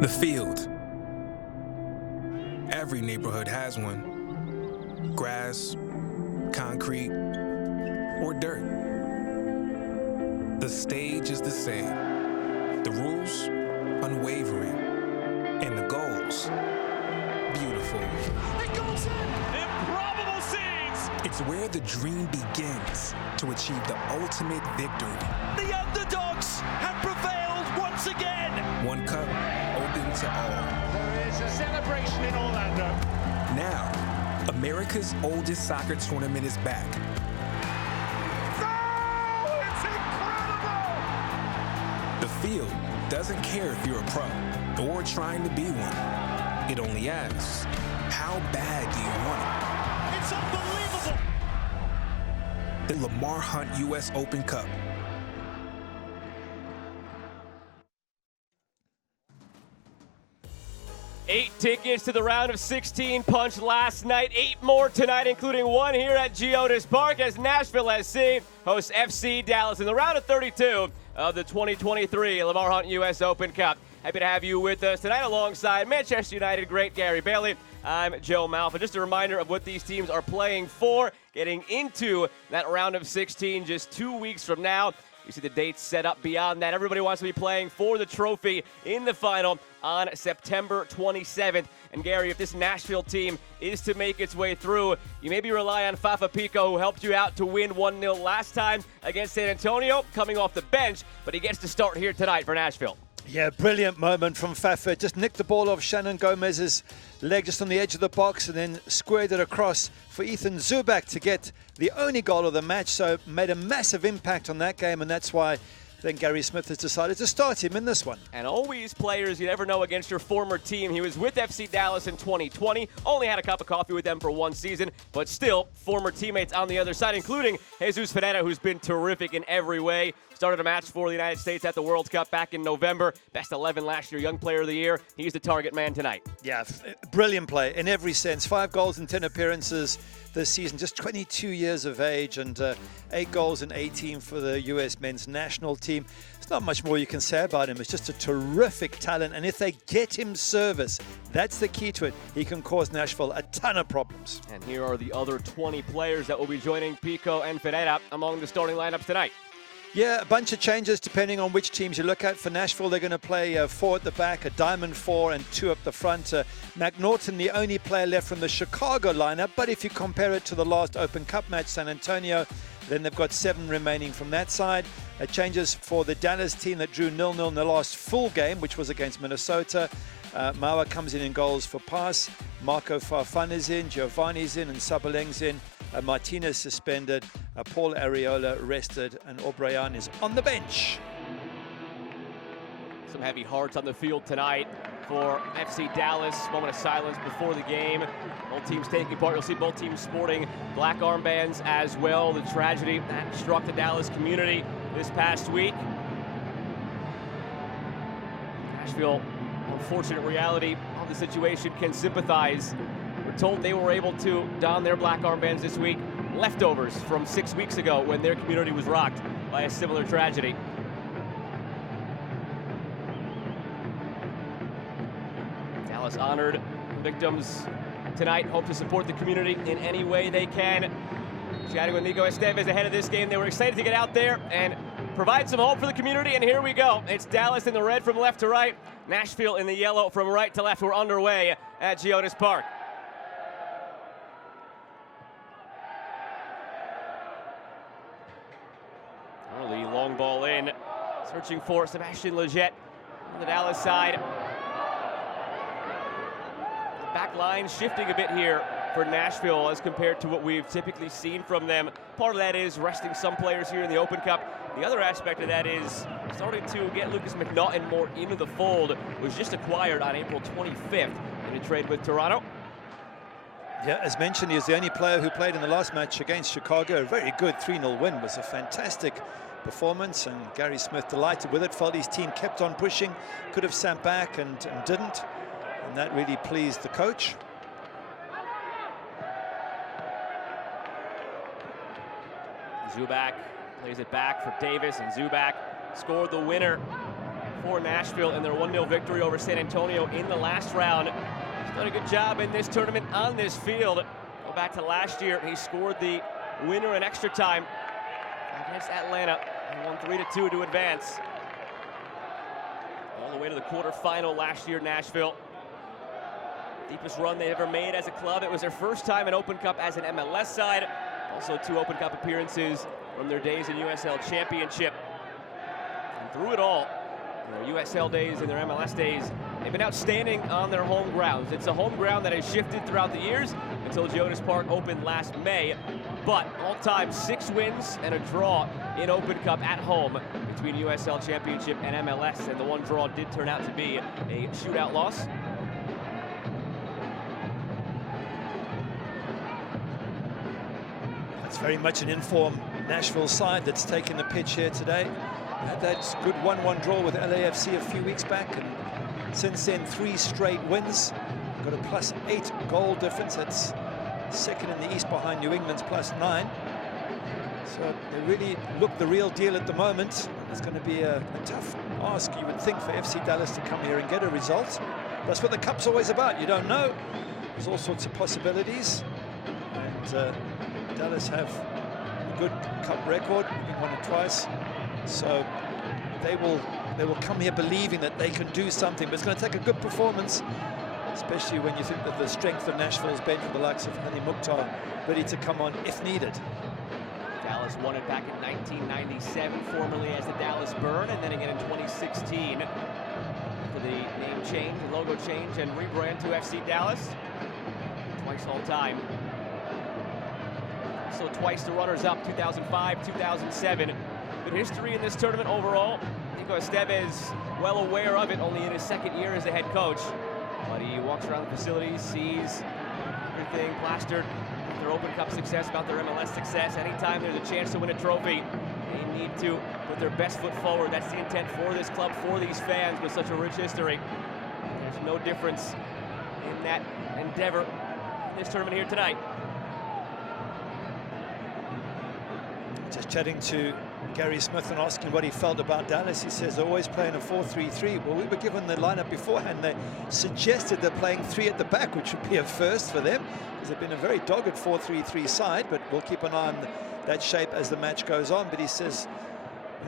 The field. Every neighborhood has one. Grass, concrete, or dirt. The stage is the same. The rules, unwavering. And the goals, beautiful. It goes in! Improbable scenes! It's where the dream begins to achieve the ultimate victory. The underdogs have prevailed once again! One cup, open to all. There is a celebration in Orlando. Now, America's oldest soccer tournament is back. Oh, it's incredible! The field doesn't care if you're a pro or trying to be one. It only asks, how bad do you want it? It's unbelievable! The Lamar Hunt U.S. Open Cup. Eight tickets to the round of 16 punch last night. 8 more tonight, including one here at Geodis Park as Nashville SC hosts FC Dallas in the round of 32 of the 2023 Lamar Hunt U.S. Open Cup. Happy to have you with us tonight alongside Manchester United great Gary Bailey. I'm Joe Malfa. Just a reminder of what these teams are playing for, getting into that round of 16 just 2 weeks from now. You see the dates set up beyond that. Everybody wants to be playing for the trophy in the final on September 27th. And Gary, if this Nashville team is to make its way through, you maybe rely on Pico, who helped you out to win 1-0 last time against San Antonio, coming off the bench, but he gets to start here tonight for Nashville. Yeah, brilliant moment from Fafa. Just nicked the ball off Shannon Gomez's leg just on the edge of the box and then squared it across for Ethan Zubak to get the only goal of the match. So made a massive impact on that game, and that's why then Gary Smith has decided to start him in this one. And always players you never know against your former team. He was with FC Dallas in 2020, only had a cup of coffee with them for one season, but still former teammates on the other side, including Jesus Ferreira, who's been terrific in every way. Started a match for the United States at the World Cup back in November. Best 11 last year, Young Player of the Year. He's the target man tonight. Yeah, brilliant play in every sense. 5 goals in 10 appearances this season, just 22 years of age, and 8 goals in 18 for the U.S. men's national team. There's not much more you can say about him. It's just a terrific talent, and if they get him service, that's the key to it. He can cause Nashville a ton of problems. And here are the other 20 players that will be joining Pico and Ferreira among the starting lineups tonight. Yeah, a bunch of changes depending on which teams you look at. For Nashville, they're going to play 4 at the back, a diamond 4 and 2 up the front. McNaughton, the only player left from the Chicago lineup, but if you compare it to the last Open Cup match, San Antonio, then they've got 7 remaining from that side. Changes for the Dallas team that drew 0-0 in the last full game, which was against Minnesota. Maua comes in goals for Pass. Marco Farfan is in, Giovanni's in, and Sabaleng's in. Martinez suspended, Paul Areola rested, and O'Brien is on the bench. Some heavy hearts on the field tonight for FC Dallas. Moment of silence before the game. Both teams taking part. You'll see both teams sporting black armbands as well. The tragedy that struck the Dallas community this past week. Nashville, unfortunate reality of the situation, can sympathize. We're told they were able to don their black armbands this week. Leftovers from 6 weeks ago when their community was rocked by a similar tragedy. Dallas honored victims tonight. Hope to support the community in any way they can. Chatting with Nico Estevez ahead of this game. They were excited to get out there and provide some hope for the community, and here we go. It's Dallas in the red from left to right, Nashville in the yellow from right to left. We're underway at Geodis Park. Early long ball in, searching for Sebastian Leggett on the Dallas side. Back line shifting a bit here for Nashville as compared to what we've typically seen from them. Part of that is resting some players here in the Open Cup. The other aspect of that is starting to get Lucas McNaughton more into the fold. Was just acquired on April 25th in a trade with Toronto. Yeah, as mentioned, he is the only player who played in the last match against Chicago. A very good 3-0 win. It was a fantastic performance, and Gary Smith delighted with it. Felt his team kept on pushing, could have sat back and didn't, and that really pleased the coach. Zubak plays it back for Davis, and Zubak scored the winner for Nashville in their 1-0 victory over San Antonio in the last round. He's done a good job in this tournament on this field. Go back to last year, he scored the winner in extra time against Atlanta and won 3-2 to advance. All the way to the quarterfinal last year, Nashville. Deepest run they ever made as a club. It was their first time in Open Cup as an MLS side. Also 2 Open Cup appearances from their days in USL Championship. And through it all, their USL days and their MLS days, they've been outstanding on their home grounds. It's a home ground that has shifted throughout the years until Geodis Park opened last May. But all-time 6 wins and a draw in Open Cup at home between USL Championship and MLS. And the one draw did turn out to be a shootout loss. It's very much an informed Nashville side that's taken the pitch here today. Had that good 1-1 draw with LAFC a few weeks back, and since then 3 straight wins. Got a +8 goal difference. That's second in the East behind New England's +9. So they really look the real deal at the moment. It's going to be a tough ask, you would think, for FC Dallas to come here and get a result. That's what the Cup's always about. You don't know. There's all sorts of possibilities. And Dallas have a good Cup record, winning 1 or twice. So they will come here believing that they can do something. But it's going to take a good performance, especially when you think that the strength of Nashville's bench with the likes of Hani Mukhtar ready to come on if needed. Dallas won it back in 1997, formerly as the Dallas Burn, and then again in 2016 for the name change, the logo change, and rebrand to FC Dallas. Twice all time. Also twice the runners-up, 2005, 2007. Good history in this tournament overall. Pico Estevez well aware of it, only in his 2nd year as the head coach. But he walks around the facilities, sees everything plastered with their Open Cup success, about their MLS success. Anytime there's a chance to win a trophy, they need to put their best foot forward. That's the intent for this club, for these fans with such a rich history. There's no difference in that endeavor in this tournament here tonight. Just chatting to Gary Smith and asking what he felt about Dallas. He says they're always playing a 4-3-3. Well, we were given the lineup beforehand. They suggested they're playing 3 at the back, which would be a first for them, because they've been a very dogged 4-3-3 side, but we'll keep an eye on that shape as the match goes on. But he says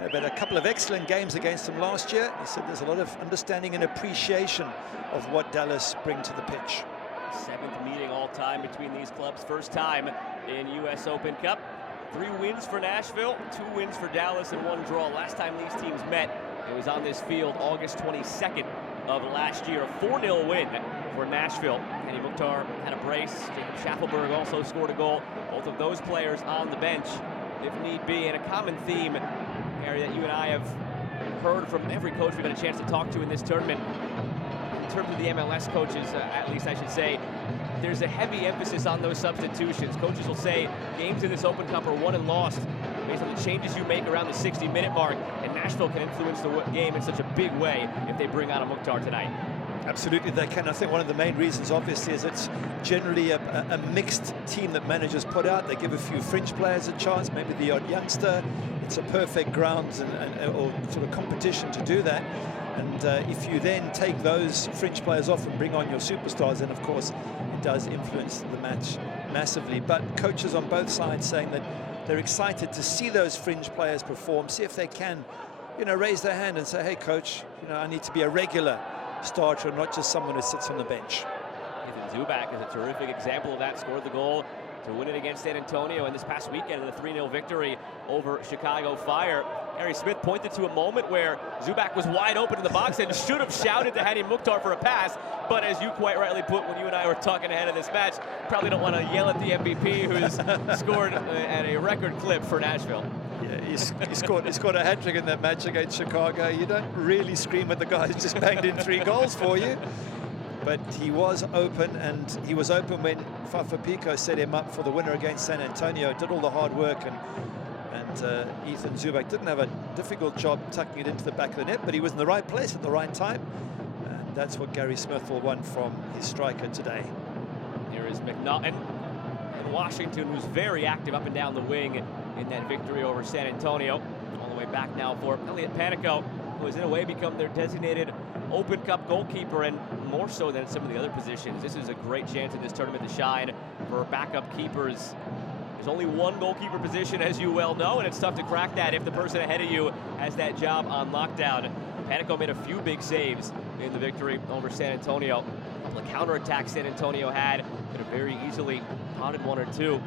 they've had a couple of excellent games against them last year. He said there's a lot of understanding and appreciation of what Dallas bring to the pitch. 7th meeting all time between these clubs. First time in US Open Cup. 3 wins for Nashville, 2 wins for Dallas, and 1 draw. Last time these teams met, it was on this field August 22nd of last year. A 4-0 win for Nashville. Hani Mukhtar had a brace. Jacob Schaffelberg also scored a goal. Both of those players on the bench, if need be. And a common theme, Harry, that you and I have heard from every coach we've had a chance to talk to in this tournament. In terms of the MLS coaches, at least I should say, there's a heavy emphasis on those substitutions. Coaches will say games in this Open Cup are won and lost based on the changes you make around the 60-minute mark, and Nashville can influence the game in such a big way if they bring out a Mukhtar tonight. Absolutely, they can. I think one of the main reasons, obviously, is it's generally a mixed team that managers put out. They give a few fringe players a chance, maybe the odd youngster. It's a perfect ground or sort of competition to do that. And if you then take those fringe players off and bring on your superstars, then, of course, it does influence the match massively. But coaches on both sides saying that they're excited to see those fringe players perform, see if they can, raise their hand and say, hey, coach, I need to be a regular starter, not just someone who sits on the bench. Ethan Zubak is a terrific example of that. Scored the goal to win it against San Antonio, and this past weekend in the 3-0 victory over Chicago Fire. Harry Smith pointed to a moment where Zubak was wide open in the box and should have shouted to Hani Mukhtar for a pass, but as you quite rightly put when you and I were talking ahead of this match, probably don't want to yell at the MVP who's scored at a record clip for Nashville. Yeah, he scored a hat-trick in that match against Chicago. You don't really scream at the guy who's just banged in 3 goals for you. But he was open, and he was open when Fafa Pico set him up for the winner against San Antonio. Did all the hard work, and Ethan Zubak didn't have a difficult job tucking it into the back of the net, but he was in the right place at the right time. And that's what Gary Smith will want from his striker today. Here is McNaughton in Washington, who's very active up and down the wing in that victory over San Antonio. All the way back now for Elliot Panico. who has in a way become their designated Open Cup goalkeeper, and more so than some of the other positions. This is a great chance in this tournament to shine for backup keepers. There's only one goalkeeper position, as you well know, and it's tough to crack that if the person ahead of you has that job on lockdown. Pico made a few big saves in the victory over San Antonio. A couple of counterattacks San Antonio had, could have very easily potted one or two.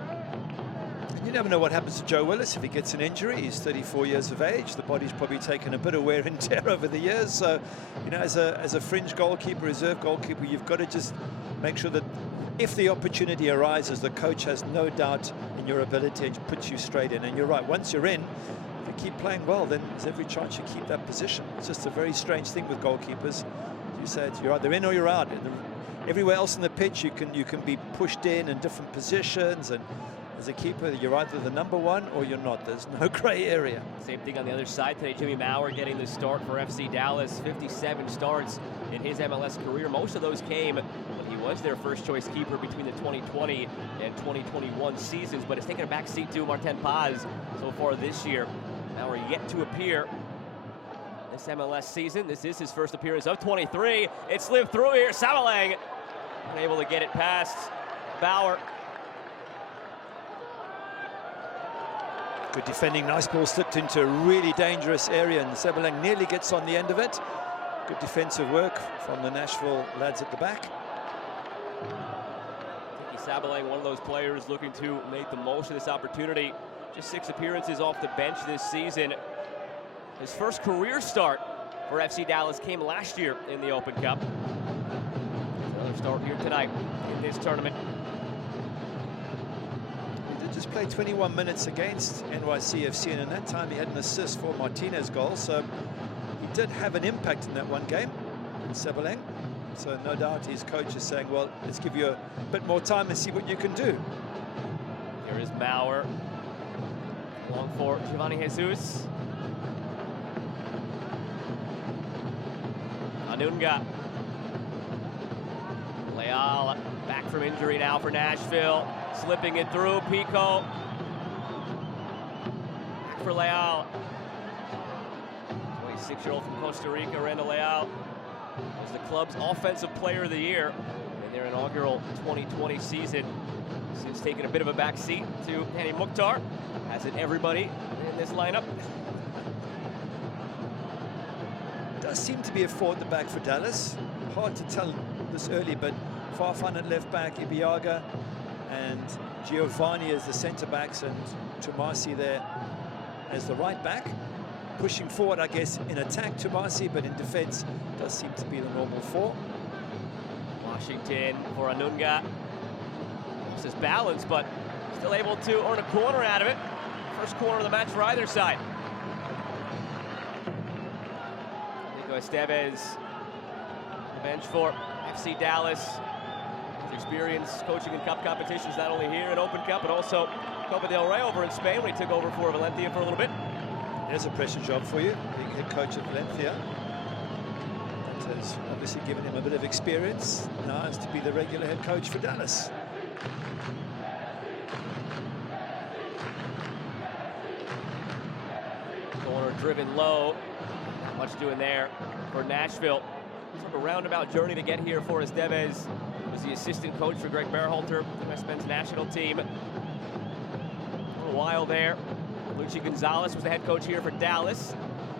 You never know what happens to Joe Willis if he gets an injury. He's 34 years of age. The body's probably taken a bit of wear and tear over the years. So, you know, as a fringe goalkeeper, reserve goalkeeper, you've got to just make sure that if the opportunity arises, the coach has no doubt in your ability and puts you straight in. And you're right, once you're in, if you keep playing well, then there's every chance you keep that position. It's just a very strange thing with goalkeepers. You said you're either in or you're out. Everywhere else on the pitch, you can be pushed in different positions, and as a keeper, you're either the number one or you're not. There's no gray area. Same thing on the other side today. Jimmy Maurer getting the start for FC Dallas. 57 starts in his MLS career. Most of those came when he was their first choice keeper between the 2020 and 2021 seasons, but it's taken a back seat to Martin Paz so far this year. Maurer yet to appear this MLS season. This is his first appearance of 23. It slipped through here. Samalang unable to get it past Bauer. Good defending, nice ball slipped into a really dangerous area, and Samalang nearly gets on the end of it. Good defensive work from the Nashville lads at the back. Samalang, one of those players looking to make the most of this opportunity. Just 6 appearances off the bench this season. His first career start for FC Dallas came last year in the Open Cup. Another start here tonight in this tournament. He did just play 21 minutes against NYCFC, and in that time he had an assist for Martinez's goal, so he did have an impact in that one game, Samalang. So no doubt his coach is saying, well, let's give you a bit more time and see what you can do. Here is Maurer. Long for Giovanni Jesus. Anunga. Leal back from injury now for Nashville. Slipping it through. Pico. Back for Leal. 26-year-old from Costa Rica, Randall Leal, was the club's Offensive Player of the Year in their inaugural 2020 season. Since taking a bit of a back seat to Hani Mukhtar, hasn't everybody in this lineup? Does seem to be a four at the back for Dallas. Hard to tell this early, but Farfan at left back, Ibiaga and Giovanni as the centre backs, and Tomasi there as the right back. Pushing forward, I guess, in attack Tomasi, but in defense does seem to be the normal four. Washington for Anunga. Lost his balance, but still able to earn a corner out of it. First corner of the match for either side. Nico Estevez, bench for FC Dallas. His experience coaching in cup competitions, not only here in Open Cup, but also Copa del Rey over in Spain when he took over for Valencia for a little bit. There's a pressure job for you, being head coach at Valencia. That has obviously given him a bit of experience. Now is to be the regular head coach for Dallas. Corner driven low. Not much doing there for Nashville. Took a roundabout journey to get here for Estevez. Was the assistant coach for Greg Berhalter, the West Men's national team. A little while there. Luchi Gonzalez was the head coach here for Dallas.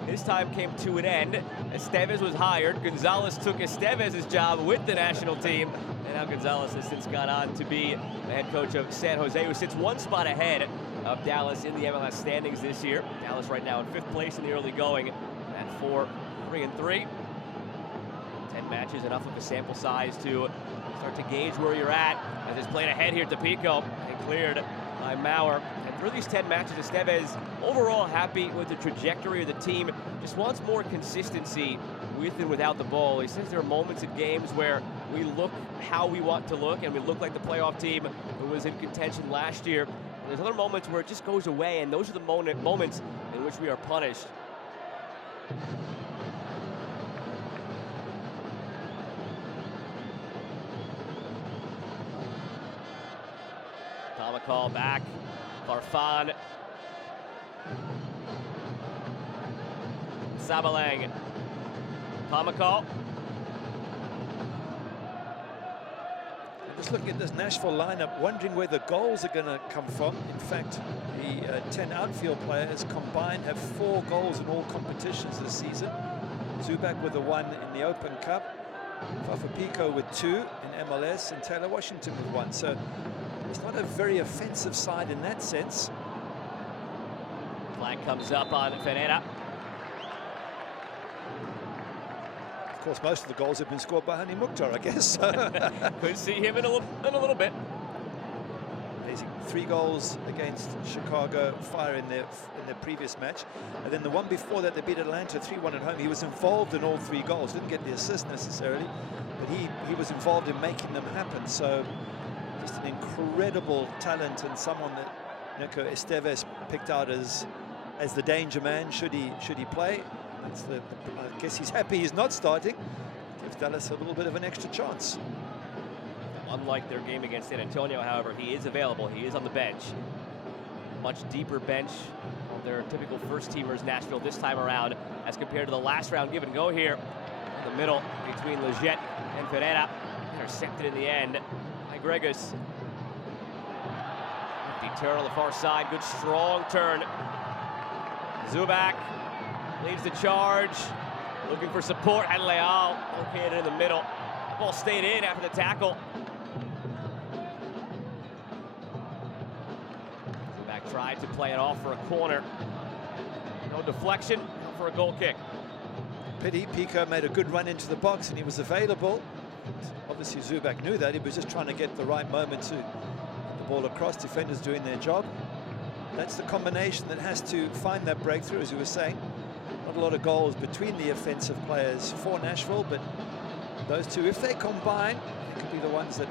His time came to an end. Estevez was hired. Gonzalez took Estevez's job with the national team. And now Gonzalez has since gone on to be the head coach of San Jose, who sits one spot ahead of Dallas in the MLS standings this year. Dallas right now in 5th place in the early going at 4-3-3. 10 matches, enough of a sample size to start to gauge where you're at. As it's played ahead here to Pico and cleared by Maurer. And through these 10 matches, Estevez overall happy with the trajectory of the team. Just wants more consistency with and without the ball. He says there are moments in games where we look how we want to look, and we look like the playoff team who was in contention last year. And there's other moments where it just goes away, and those are the moments in which we are punished. Call back. Farfan. Sabalang. Pico. Just looking at this Nashville lineup, wondering where the goals are going to come from. In fact, the 10 outfield players combined have 4 goals in all competitions this season. Zubac with the 1 in the Open Cup, Pico with 2 in MLS, and Taylor Washington with 1. So it's not a very offensive side in that sense. Flag comes up on Ferreira. Of course, most of the goals have been scored by Hani Mukhtar, I guess. Could see him in a little bit. Amazing. 3 goals against Chicago Fire in their previous match. And then the one before that, they beat Atlanta 3-1 at home. He was involved in all 3 goals. Didn't get the assist necessarily, but he was involved in making them happen. So just an incredible talent, and someone that Nico Esteves picked out as the danger man should he play. I guess he's happy he's not starting. Gives Dallas a little bit of an extra chance. Unlike their game against San Antonio, however, he is available. He is on the bench. Much deeper bench of their typical first-teamers, Nashville, this time around, as compared to the last round give and go here. In the middle between Leggett and Ferreira. Intercepted in the end by Gregus. Empty turn on the far side. Good strong turn. Zubac leads the charge. Looking for support. Had Leal located in the middle. Ball stayed in after the tackle. Zubac tried to play it off for a corner. No deflection for a goal kick. Pity. Pico made a good run into the box and he was available. Obviously Zubac knew that. He was just trying to get the right moment to the ball across. Defenders doing their job. That's the combination that has to find that breakthrough, as you were saying. Not a lot of goals between the offensive players for Nashville, but those two, if they combine, they could be the ones that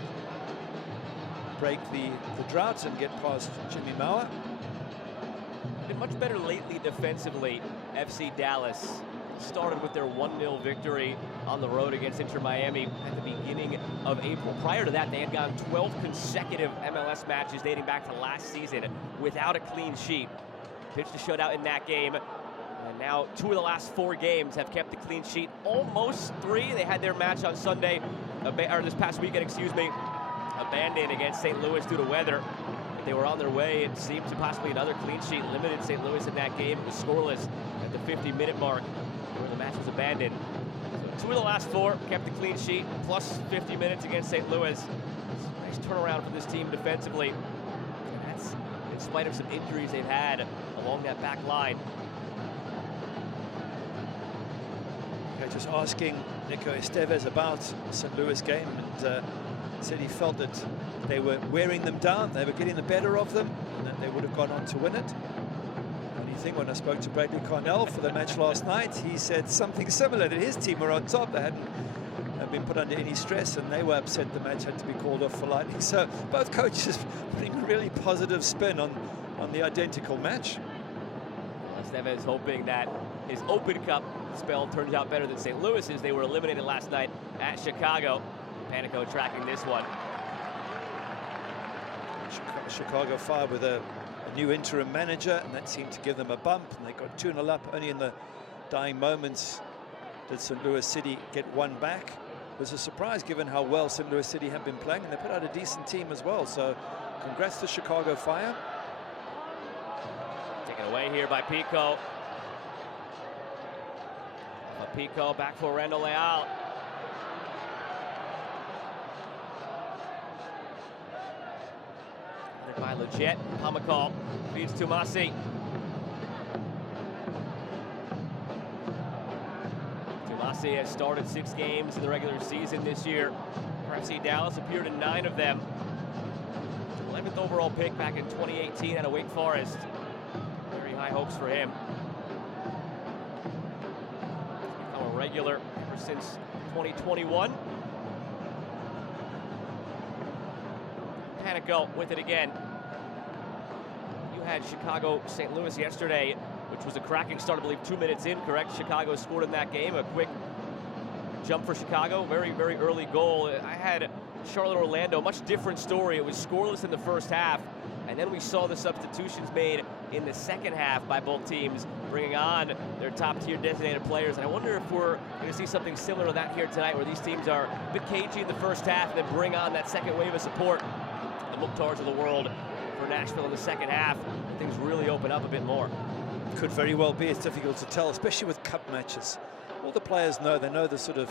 break the drought and get past Jimmy Mauer. Been much better lately defensively. FC Dallas started with their 1-0 victory on the road against Inter Miami at the beginning of April. Prior to that, they had gone 12 consecutive MLS matches dating back to last season without a clean sheet. Pitched a shutout in that game. And now 2 of the last 4 games have kept the clean sheet. Almost 3. They had their match on Sunday, or this past weekend, excuse me, abandoned against St. Louis due to weather. But they were on their way. It seemed to possibly another clean sheet limited St. Louis in that game. It was scoreless at the 50-minute mark where the match was abandoned. So 2 of the last 4 kept the clean sheet, plus 50 minutes against St. Louis. Nice turnaround for this team defensively. And that's in spite of some injuries they've had along that back line. Just asking Nico Esteves about St. Louis game, and said he felt that they were wearing them down, they were getting the better of them, and that they would have gone on to win it. Funny thing, when I spoke to Bradley Cornell for the match last night, he said something similar, that his team were on top. They hadn't been put under any stress, and they were upset the match had to be called off for lightning. So both coaches putting a really positive spin on the identical match. Esteves hoping that his Open Cup spell turns out better than St. Louis's. They were eliminated last night at Chicago. Panico tracking this one. Chicago Fire with a new interim manager, and that seemed to give them a bump, and they got 2-0 up. Only in the dying moments did St. Louis City get 1 back. It was a surprise given how well St. Louis City have been playing, and they put out a decent team as well. So congrats to Chicago Fire. Taken away here by Pico. Pico back for Randall Leal. By Leggett. Pico feeds to Masi. Masi has started 6 games in the regular season this year. FC Dallas appeared in 9 of them. 11th overall pick back in 2018 out of Wake Forest. Very high hopes for him. Become a regular ever since 2021. Panico with it again. You had Chicago St. Louis yesterday, which was a cracking start, I believe 2 minutes in, correct? Chicago scored in that game. A quick jump for Chicago. Very, very early goal. I had Charlotte Orlando, much different story. It was scoreless in the first half, and then we saw the substitutions made in the second half by both teams, bringing on their top-tier designated players. And I wonder if we're going to see something similar to that here tonight, where these teams are a bit cagey in the first half and then bring on that second wave of support. The Mukhtars of the world for Nashville in the second half, and things really open up a bit more. Could very well be. It's difficult to tell, especially with cup matches. All the players know. They know the sort of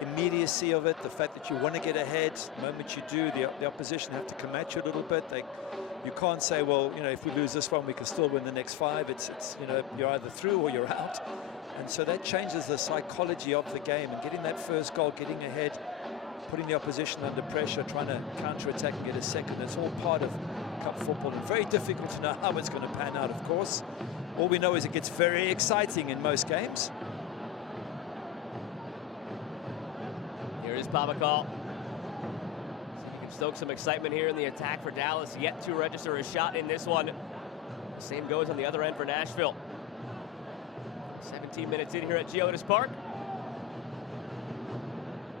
immediacy of it, the fact that you want to get ahead. The moment you do, the opposition have to come at you a little bit. You can't say, well, you know, if we lose this one, we can still win the next 5. It's you know, you're either through or you're out. And so that changes the psychology of the game. And getting that first goal, getting ahead, putting the opposition under pressure, trying to counter-attack and get a second, it's all part of cup football. And very difficult to know how it's going to pan out, of course. All we know is it gets very exciting in most games. Here is Pico. He can stoke some excitement here in the attack for Dallas, yet to register a shot in this one. Same goes on the other end for Nashville. 17 minutes in here at Geodis Park.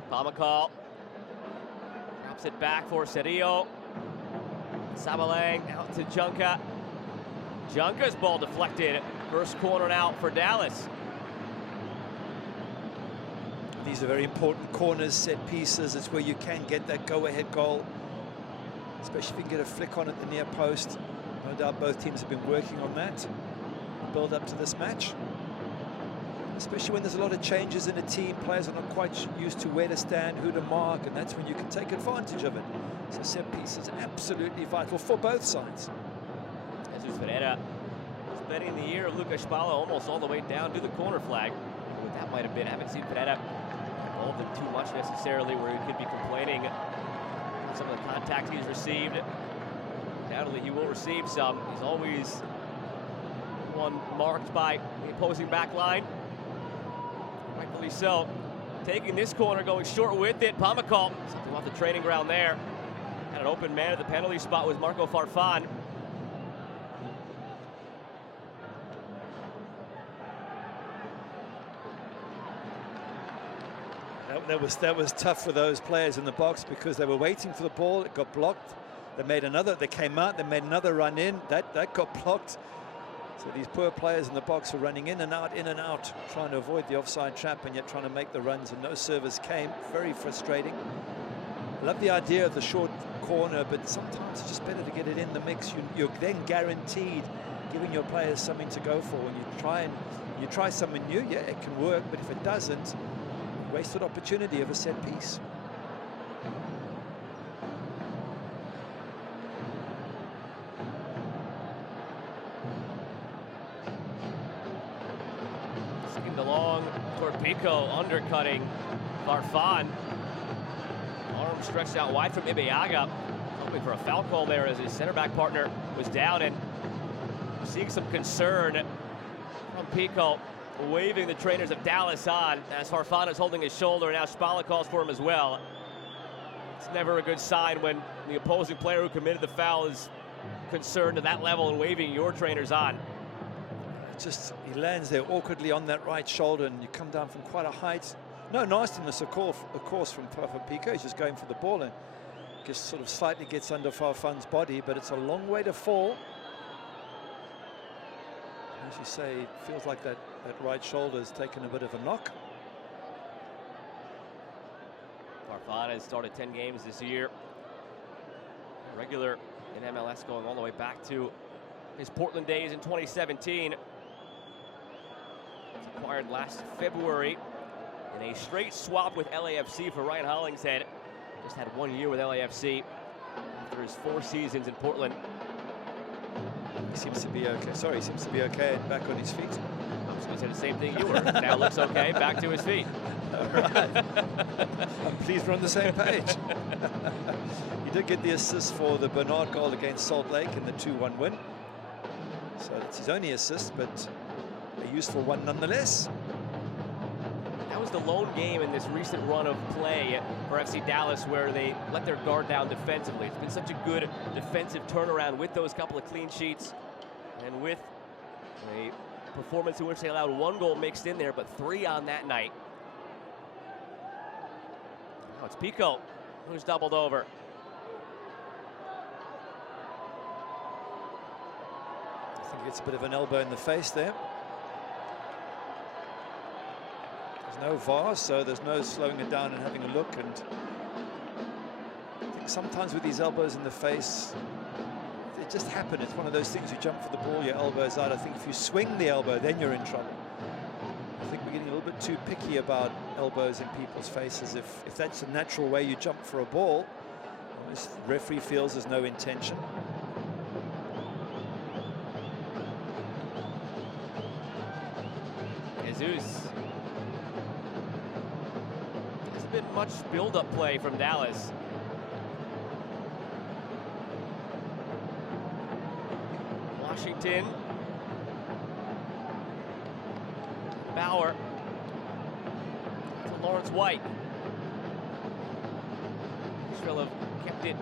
Pico drops it back for Cedillo. Sabalang out to Junka. Junka's ball deflected. First corner out for Dallas. These are very important corners, set pieces. It's where you can get that go-ahead goal, especially if you can get a flick on at the near post. No doubt both teams have been working on that build up to this match, especially when there's a lot of changes in a team. Players are not quite used to where to stand, who to mark, and that's when you can take advantage of it. So set piece is absolutely vital for both sides. Jesus Ferreira spending the year of Lucas Spala almost all the way down to the corner flag. What that might have been. I haven't seen Ferreira involved in too much necessarily where he could be complaining on some of the contact he's received. Undoubtedly he will receive some. He's always one marked by the opposing back line. Rightfully so. Taking this corner, going short with it. Pico, something off the training ground there. Had an open man at the penalty spot with Marco Farfan. That was tough for those players in the box because they were waiting for the ball. It got blocked. They came out, they made another run in. That got blocked. So these poor players in the box were running in and out, trying to avoid the offside trap and yet trying to make the runs, and no service came. Very frustrating. I love the idea of the short corner, but sometimes it's just better to get it in the mix. You're then guaranteed giving your players something to go for. When you try something new, yeah, it can work, but if it doesn't, wasted opportunity of a set piece. Skinned along toward Pico, undercutting Farfan. Arm stretched out wide from Ibeaga, hoping for a foul call there as his center back partner was down, and seeing some concern from Pico, waving the trainers of Dallas on as Farfan is holding his shoulder, and now Spala calls for him as well. It's never a good sign when the opposing player who committed the foul is concerned to that level and waving your trainers on. He lands there awkwardly on that right shoulder, and you come down from quite a height. No nastiness, of course, from Pico. He's just going for the ball and just sort of slightly gets under Farfan's body, but it's a long way to fall. As you say, it feels like that right shoulder has taken a bit of a knock. Farfan has started 10 games this year. Regular in MLS, going all the way back to his Portland days in 2017. He was acquired last February in a straight swap with LAFC for Ryan Hollingshead. Just had 1 year with LAFC after his 4 seasons in Portland. He seems to be okay. Sorry, he seems to be okay and back on his feet. I was going to say the same thing you were. Now looks okay, back to his feet. All right. I'm pleased we're on the same page. He did get the assist for the Bernard goal against Salt Lake in the 2-1 win. So that's his only assist, but a useful one nonetheless. That was the lone game in this recent run of play for FC Dallas where they let their guard down defensively. It's been such a good defensive turnaround with those couple of clean sheets and with a performance in which they allowed 1 goal mixed in there, but 3 on that night. Now it's Pico who's doubled over. I think Gets a bit of an elbow in the face there. There's no VAR, so there's no slowing it down and having a look. And I think sometimes with these elbows in the face, they just happen. It's one of those things, you jump for the ball, your elbow's out. I think if you swing the elbow, then you're in trouble. I think we're getting a little bit too picky about elbows in people's faces. If that's a natural way you jump for a ball, the referee feels there's no intention. Jesus. Hasn't been much build-up play from Dallas. Washington. Bauer. To Lawrence White. Nashville have kept it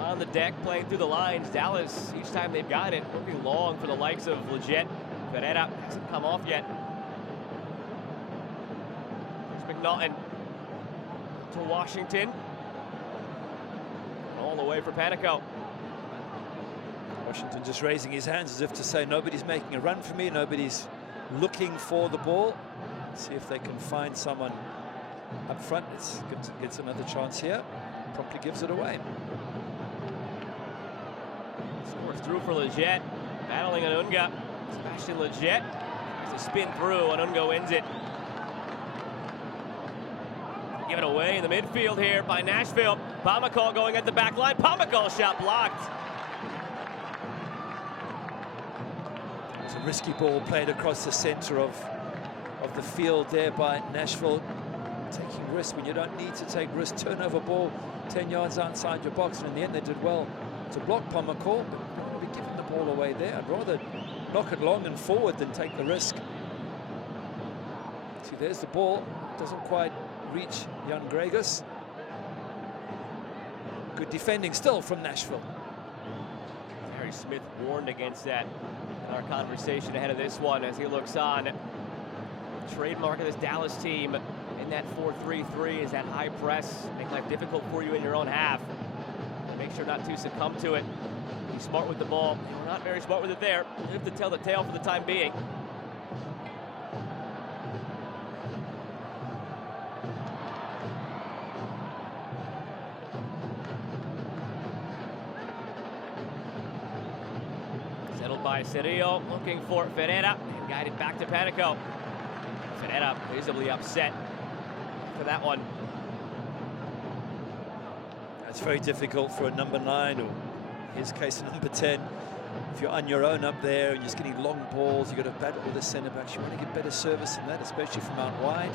on the deck, playing through the lines. Dallas, each time they've got it, working long for the likes of Leggett. Ferreira hasn't come off yet. There's McNaughton to Washington. All the way for Pico. Washington just raising his hands as if to say, nobody's making a run for me, nobody's looking for the ball. Let's see if they can find someone up front. Gets another chance here. Promptly gives it away. Scores through for Leggett. Battling Anunga. Sebastian Leggett has to spin through. Anunga wins it. Give it away in the midfield here by Nashville. Pico going at the back line. Pico shot blocked. It's a risky ball played across the center of the field there by Nashville. Taking risks when you don't need to take risks. Turnover ball 10 yards outside your box, and in the end they did well to block Pico, but you don't want to be giving the ball away there. I'd rather knock it long and forward than take the risk. See, there's the ball. Doesn't quite reach Jan Gregus. Good defending still from Nashville. Harry Smith warned against that in our conversation ahead of this one as he looks on. Trademark of this Dallas team in that 4-3-3 is that high press. Make life difficult for you in your own half. Make sure not to succumb to it. Be smart with the ball. They were not very smart with it there. Live to tell the tale for the time being. Settled by Cerillo, looking for Ferreira, and guided back to Pico. Ferreira visibly upset for that one. It's very difficult for a number 9, or in his case a number 10. If you're on your own up there and you're just getting long balls, you've got to battle with the centre backs. You want to get better service than that, especially from out wide.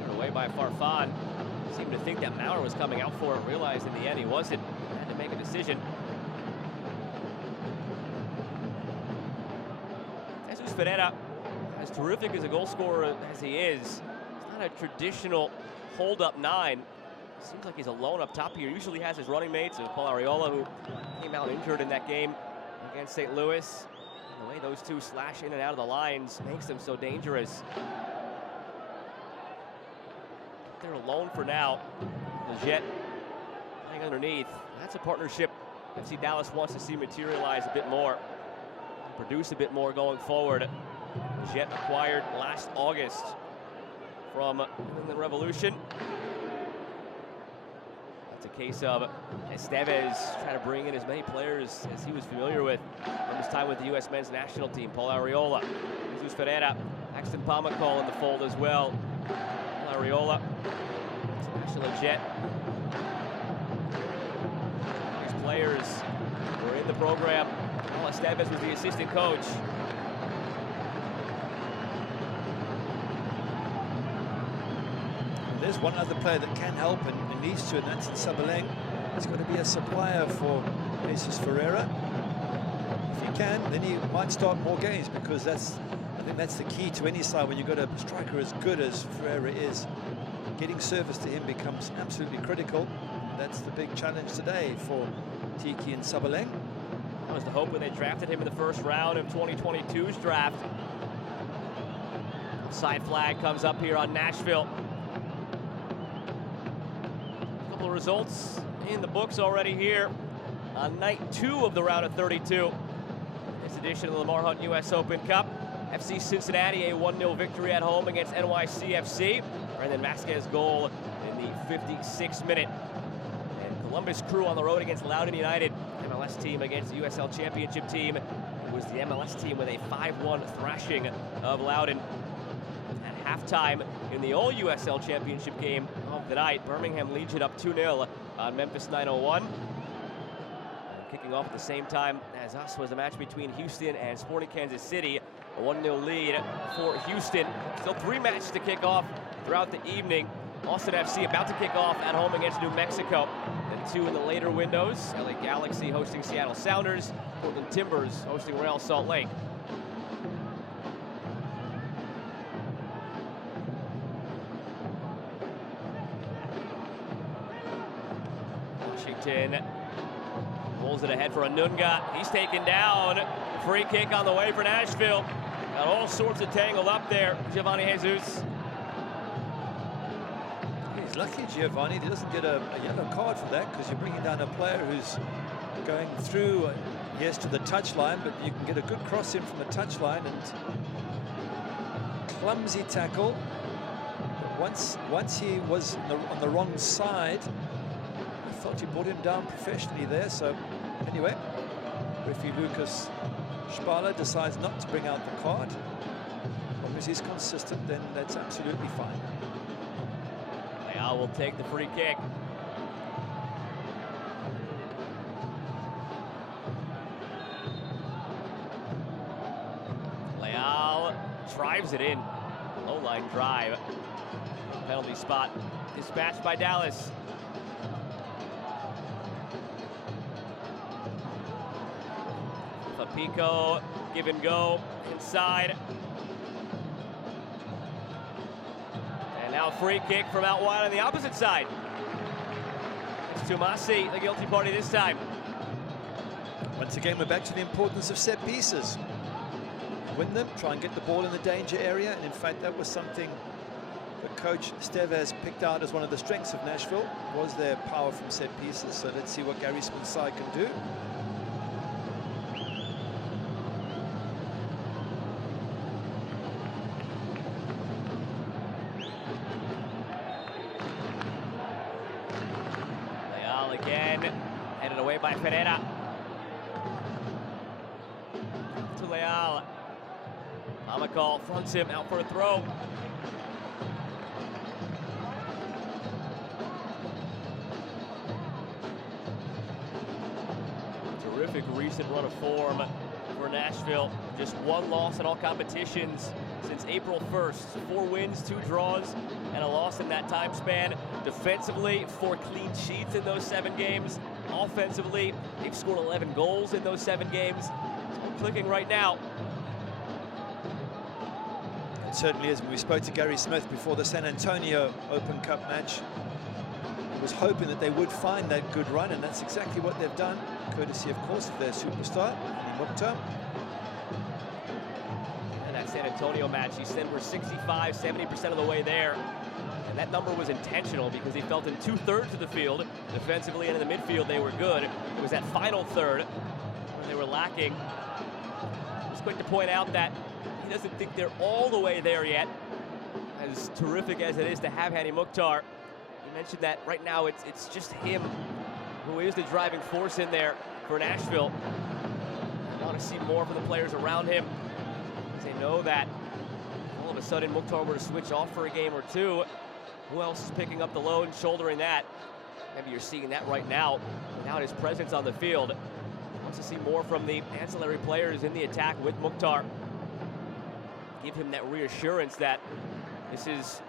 Turned away by Farfan. Seemed to think that Maurer was coming out for it, realized in the end he wasn't. Had to make a decision. Jesus Ferreira, as terrific as a goal scorer as he is, it's not a traditional hold-up 9. Seems like he's alone up top here. Usually has his running mates, and Paul Arriola, who came out injured in that game against St. Louis. And the way those two slash in and out of the lines makes them so dangerous. They're alone for now. Leggett playing underneath. That's a partnership FC Dallas wants to see materialize a bit more, produce a bit more going forward. Leggett acquired last August from New England Revolution. It's a case of Estevez trying to bring in as many players as he was familiar with from his time with the U.S. men's national team. Paul Arriola, Jesus Ferreira, Axton Pico in the fold as well. Paul Arriola, Sebastian Leggett. These players were in the program. Paul Estevez was the assistant coach. There's one other player that can help and needs to, and that's in Sabeleng. He's got to be a supplier for Jesus Ferreira. If he can, then he might start more games, because I think that's the key to any side when you've got a striker as good as Ferreira is. Getting service to him becomes absolutely critical. That's the big challenge today for Tiki and Sabeleng. That was the hope when they drafted him in the first round of 2022's draft. Side flag comes up here on Nashville. Results in the books already here on night 2 of the round of 32. This edition of the Lamar Hunt U.S. Open Cup. FC Cincinnati, a 1-0 victory at home against NYCFC. Brandon Vasquez goal in the 56th minute. And Columbus Crew on the road against Loudoun United. MLS team against the USL Championship team. It was the MLS team with a 5-1 thrashing of Loudoun. At halftime in the All-USL Championship game of the night, Birmingham leads it up 2-0 on Memphis 901. Kicking off at the same time as us was a match between Houston and Sporting Kansas City. A 1-0 lead for Houston. Still 3 matches to kick off throughout the evening. Austin FC about to kick off at home against New Mexico. Then 2 in the later windows. LA Galaxy hosting Seattle Sounders. Portland Timbers hosting Real Salt Lake. Washington pulls it ahead for Anunga. He's taken down. Free kick on the way for Nashville. Got all sorts of tangled up there. Giovanni Jesus. He's lucky, Giovanni. He doesn't get a yellow card for that, because you're bringing down a player who's going through, yes, to the touchline, but you can get a good cross in from the touchline, and clumsy tackle. But once he was on the wrong side, I thought he brought him down professionally there. So anyway, referee Lucas Spala decides not to bring out the card. As long as he's consistent, then that's absolutely fine. Leal will take the free kick. Leal drives it in. Low line drive. Penalty spot dispatched by Dallas. Pico, give and go inside. And now a free kick from out wide on the opposite side. It's Tumasi, the guilty party this time. Once again, we're back to the importance of set pieces. Win them, try and get the ball in the danger area. And in fact, that was something that Coach Steves picked out as one of the strengths of Nashville, was their power from set pieces. So let's see what Gary Smith's side can do. Again, headed away by Ferreira. To Leal. Amakal fronts him out for a throw. Terrific recent run of form for Nashville. Just 1 loss in all competitions since April 1st. 4 wins, 2 draws, and a loss in that time span. Defensively, 4 clean sheets in those 7 games. Offensively, they've scored 11 goals in those 7 games. It's all clicking right now. It certainly is. When we spoke to Gary Smith before the San Antonio Open Cup match, he was hoping that they would find that good run, and that's exactly what they've done, courtesy, of course, of their superstar, Mukta. And that San Antonio match, he said we're 65, 70% of the way there. And that number was intentional because he felt in 2/3 of the field, defensively and in the midfield, they were good. It was that final third when they were lacking. I was quick to point out that he doesn't think they're all the way there yet. As terrific as it is to have Hani Mukhtar, he mentioned that right now it's just him who is the driving force in there for Nashville. I want to see more from the players around him. They know that all of a sudden Mukhtar were to switch off for a game or two. Who else is picking up the load and shouldering that? Maybe you're seeing that right now without his presence on the field. Wants to see more from the ancillary players in the attack with Mukhtar. Give him that reassurance that this is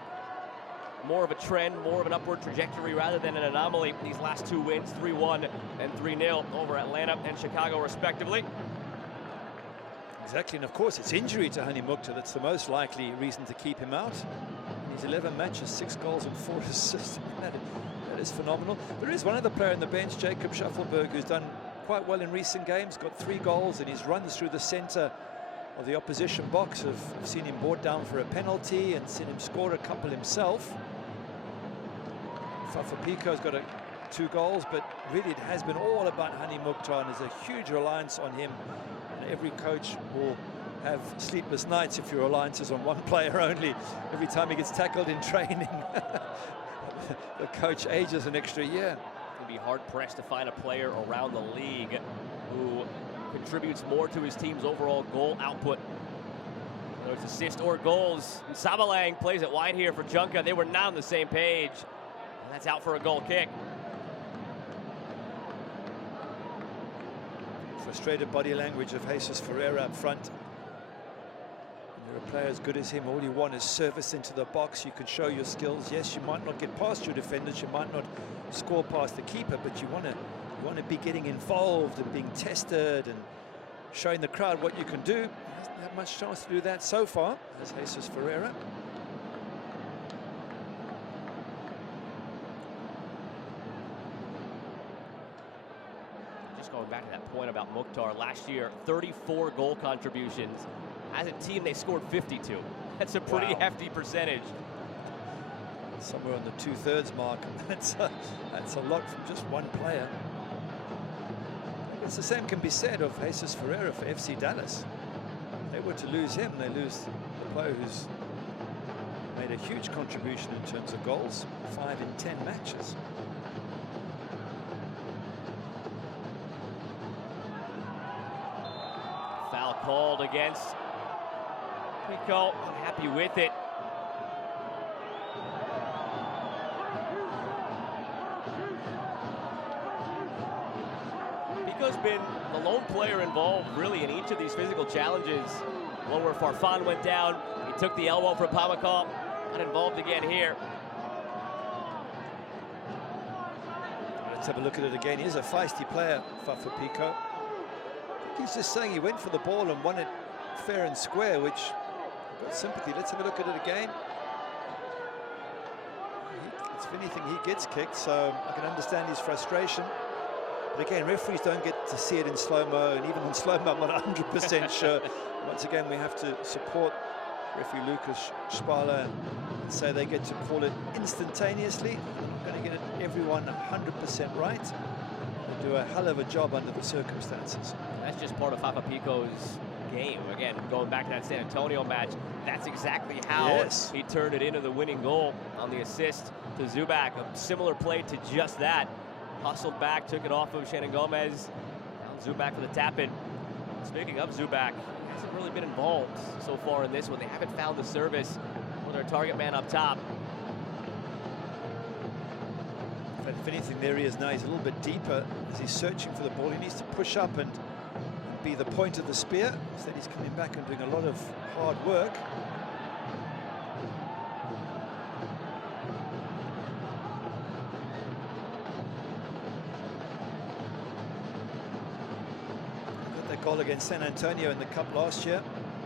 more of a trend, more of an upward trajectory rather than an anomaly. These last 2 wins, 3-1 and 3-0 over Atlanta and Chicago respectively. Exactly, and of course it's injury to Hani Mukhtar that's the most likely reason to keep him out. In his 11 matches, 6 goals and 4 assists. That is phenomenal. There is one other player on the bench, Jacob Schaffelberg, who's done quite well in recent games, got 3 goals, and his runs through the center of the opposition box have seen him brought down for a penalty and seen him score a couple himself. Fafa Pico's got a 2 goals, but really it has been all about Hani Mukhtar, and there's a huge reliance on him. And every coach will have sleepless nights if your reliance is on one player only. Every time he gets tackled in training, the coach ages an extra year. It'd be hard-pressed to find a player around the league who contributes more to his team's overall goal output. Whether it's assists or goals. And Sabalang plays it wide here for Junka. They were not on the same page. And that's out for a goal kick. Frustrated body language of Jesus Ferreira up front. When you're a player as good as him, all you want is service into the box. You can show your skills. Yes, you might not get past your defenders, you might not score past the keeper, but you want to be getting involved and being tested and showing the crowd what you can do. He hasn't had much chance to do that so far as Jesus Ferreira. Just going back to that point about Mukhtar, last year 34 goal contributions. As a team, they scored 52. That's a pretty hefty percentage. Somewhere on the 2/3 mark. That's a lot from just one player. It's the same can be said of Jesus Ferreira for FC Dallas. If they were to lose him, they lose the player who's made a huge contribution in terms of goals, 5 in 10 matches. Foul called against Pico. Unhappy with it. Pico's been the lone player involved really in each of these physical challenges. One where Farfan went down, he took the elbow from Pamukov, not involved again here. Let's have a look at it again. He's a feisty player, Fafa Pico. He's just saying he went for the ball and won it fair and square, which I've got sympathy. Let's have a look at it again. If anything, he gets kicked, so I can understand his frustration. But again, referees don't get to see it in slow-mo, and even in slow-mo, I'm not 100% sure. Once again, we have to support referee Lucas Spala and say they get to call it instantaneously. They're not going to get everyone 100% right. They do a hell of a job under the circumstances. That's just part of Fafa Pico's game. Again, going back to that San Antonio match, that's exactly how he turned it into the winning goal on the assist to Zubak. A similar play to just that. Hustled back, took it off of Shannon Gomez. Now Zubak for the tap-in. Speaking of Zubak, hasn't really been involved so far in this one. They haven't found the service for their target man up top. But if anything, there he is now. He's a little bit deeper as he's searching for the ball. He needs to push up and be the point of the spear. Instead, he's coming back and doing a lot of hard work. Goal against San Antonio in the Cup last year.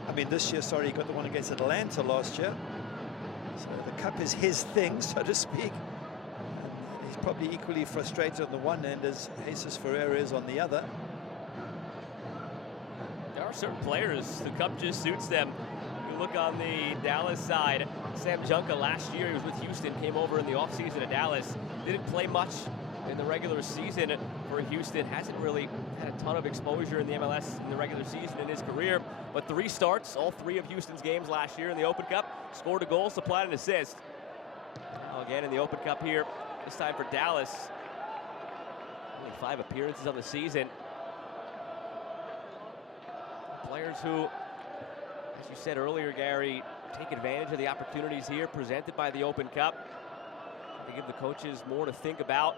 I mean this year, sorry, he got the one against Atlanta last year. So the Cup is his thing, so to speak. And he's probably equally frustrated on the one end as Jesus Ferreira is on the other. There are certain players, the Cup just suits them. You look on the Dallas side, Sam Junka last year, he was with Houston, came over in the offseason to Dallas. Didn't play much in the regular season for Houston. Hasn't really had a ton of exposure in the MLS in the regular season in his career, but 3 starts, all 3 of Houston's games last year in the Open Cup, scored a goal, supplied an assist. Now again in the Open Cup here, this time for Dallas. Only 5 appearances on the season. Players who, as you said earlier, Gary, take advantage of the opportunities here presented by the Open Cup. They give the coaches more to think about.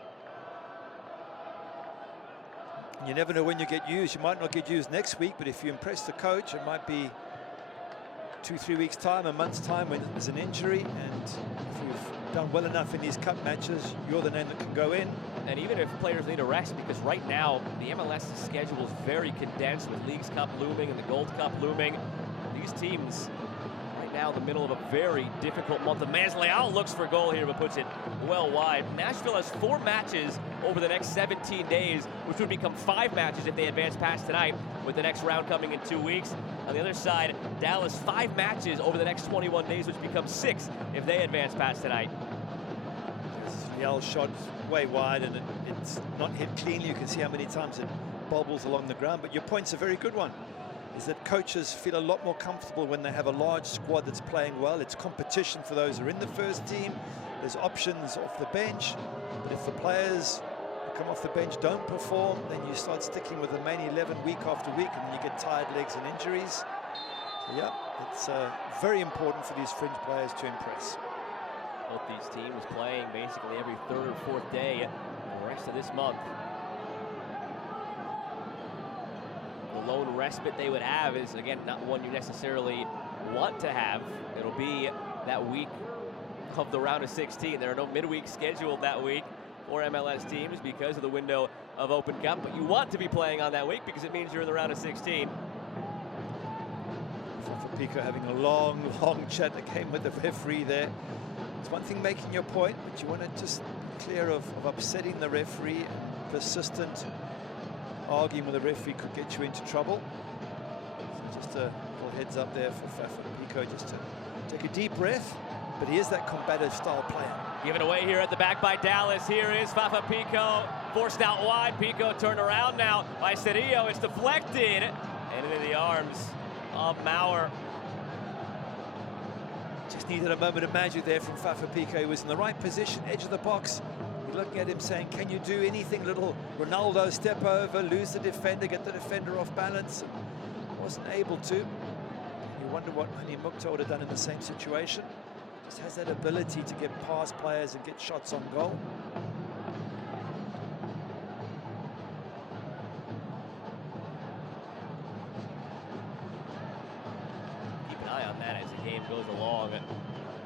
You never know when you get used. You might not get used next week, but if you impress the coach, it might be 2-3 weeks' time, a month's time when there's an injury. And if you've done well enough in these Cup matches, you're the name that can go in. And even if players need a rest, because right now the MLS schedule is very condensed with Leagues Cup looming and the Gold Cup looming. These teams right now in the middle of a very difficult month. And Masleal looks for a goal here, but puts it well wide. Nashville has 4 matches over the next 17 days, which would become 5 matches if they advance past tonight, with the next round coming in 2 weeks. On the other side, Dallas 5 matches over the next 21 days, which becomes 6 if they advance past tonight. Yell's shot way wide, and it's not hit cleanly. You can see how many times it bobbles along the ground. But your point's a very good one, is that coaches feel a lot more comfortable when they have a large squad that's playing well. It's competition for those who are in the first team. There's options off the bench. But if the players who come off the bench don't perform, then you start sticking with the main 11 week after week, and then you get tired legs and injuries. So yeah, it's very important for these fringe players to impress. Both these teams playing basically every third or fourth day the rest of this month. The lone respite they would have is, again, not one you necessarily want to have. It'll be that week of the round of 16. There are no midweek scheduled that week for MLS teams because of the window of Open Cup, but you want to be playing on that week because it means you're in the round of 16. For Pico having a long chat that came with the referee there. It's one thing making your point, but you want to just be clear of upsetting the referee. And persistent arguing with the referee could get you into trouble. So just a little heads up there for Pico, just to take a deep breath. But he is that combative style player. Given away here at the back by Dallas. Here is Fafa Pico, forced out wide. Pico turned around now by Cedillo. It's deflected and into the arms of Maurer. Just needed a moment of magic there from Fafa Pico. He was in the right position, edge of the box. You're looking at him saying, can you do anything? Little Ronaldo step over, lose the defender, get the defender off balance. Wasn't able to. You wonder what Hani Mukhtar would have done in the same situation. Just has that ability to get past players and get shots on goal. Keep an eye on that as the game goes along.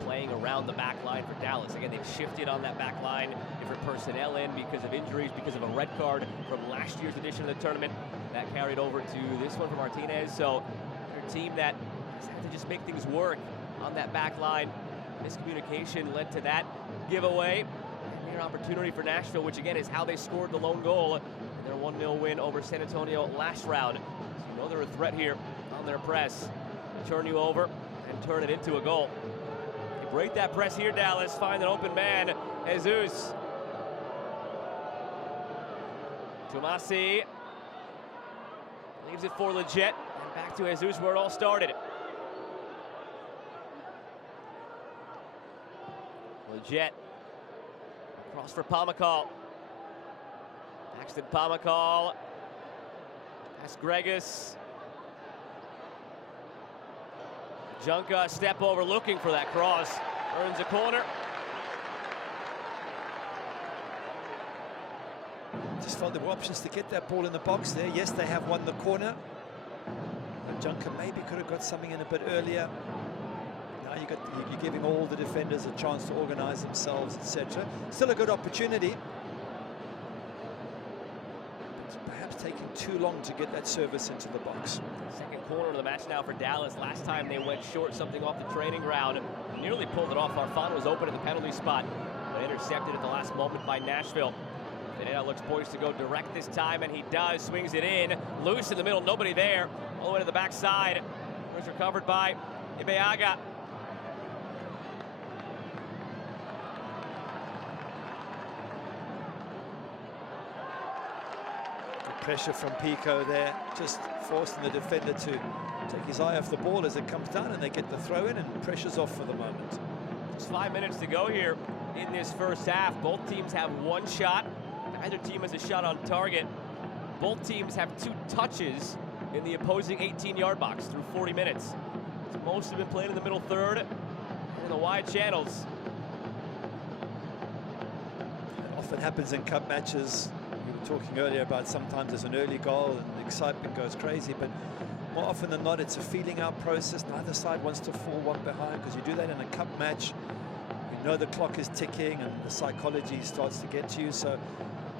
Playing around the back line for Dallas. Again, they've shifted on that back line. Different personnel in because of injuries, because of a red card from last year's edition of the tournament. That carried over to this one for Martinez. So they're a team that has had to just make things work on that back line. Miscommunication led to that giveaway. Near opportunity for Nashville, which again is how they scored the lone goal in their 1-0 win over San Antonio last round. So you know they're a threat here on their press. Turn you over and turn it into a goal. They break that press here, Dallas. Find an open man, Jesus. Tomasi leaves it for Legit. And back to Jesus where it all started. Legit. Cross for Pamakal. Paxton Pamakal. Past Gregus. Junka step over looking for that cross. Earns a corner. Just felt there were options to get that ball in the box there. Yes, they have won the corner. But Junka maybe could have got something in a bit earlier. Now you're giving all the defenders a chance to organize themselves, etc. Still a good opportunity. But perhaps taking too long to get that service into the box. Second corner of the match now for Dallas. Last time they went short, something off the training ground. Nearly pulled it off. Farfan was open at the penalty spot, but intercepted at the last moment by Nashville. Pineda looks poised to go direct this time, and he does. Swings it in. Loose in the middle, nobody there. All the way to the backside. Was recovered by Ibeaga. Pressure from Pico there, just forcing the defender to take his eye off the ball as it comes down, and they get the throw in, and pressure's off for the moment. Just 5 minutes to go here in this first half. Both teams have one shot. Neither team has a shot on target. Both teams have 2 touches in the opposing 18-yard box through 40 minutes. So most have been played in the middle third and in the wide channels. It often happens in cup matches. We were talking earlier about sometimes there's an early goal and the excitement goes crazy, but more often than not it's a feeling out process. Neither side wants to fall one behind, because you do that in a cup match, you know the clock is ticking and the psychology starts to get to you. So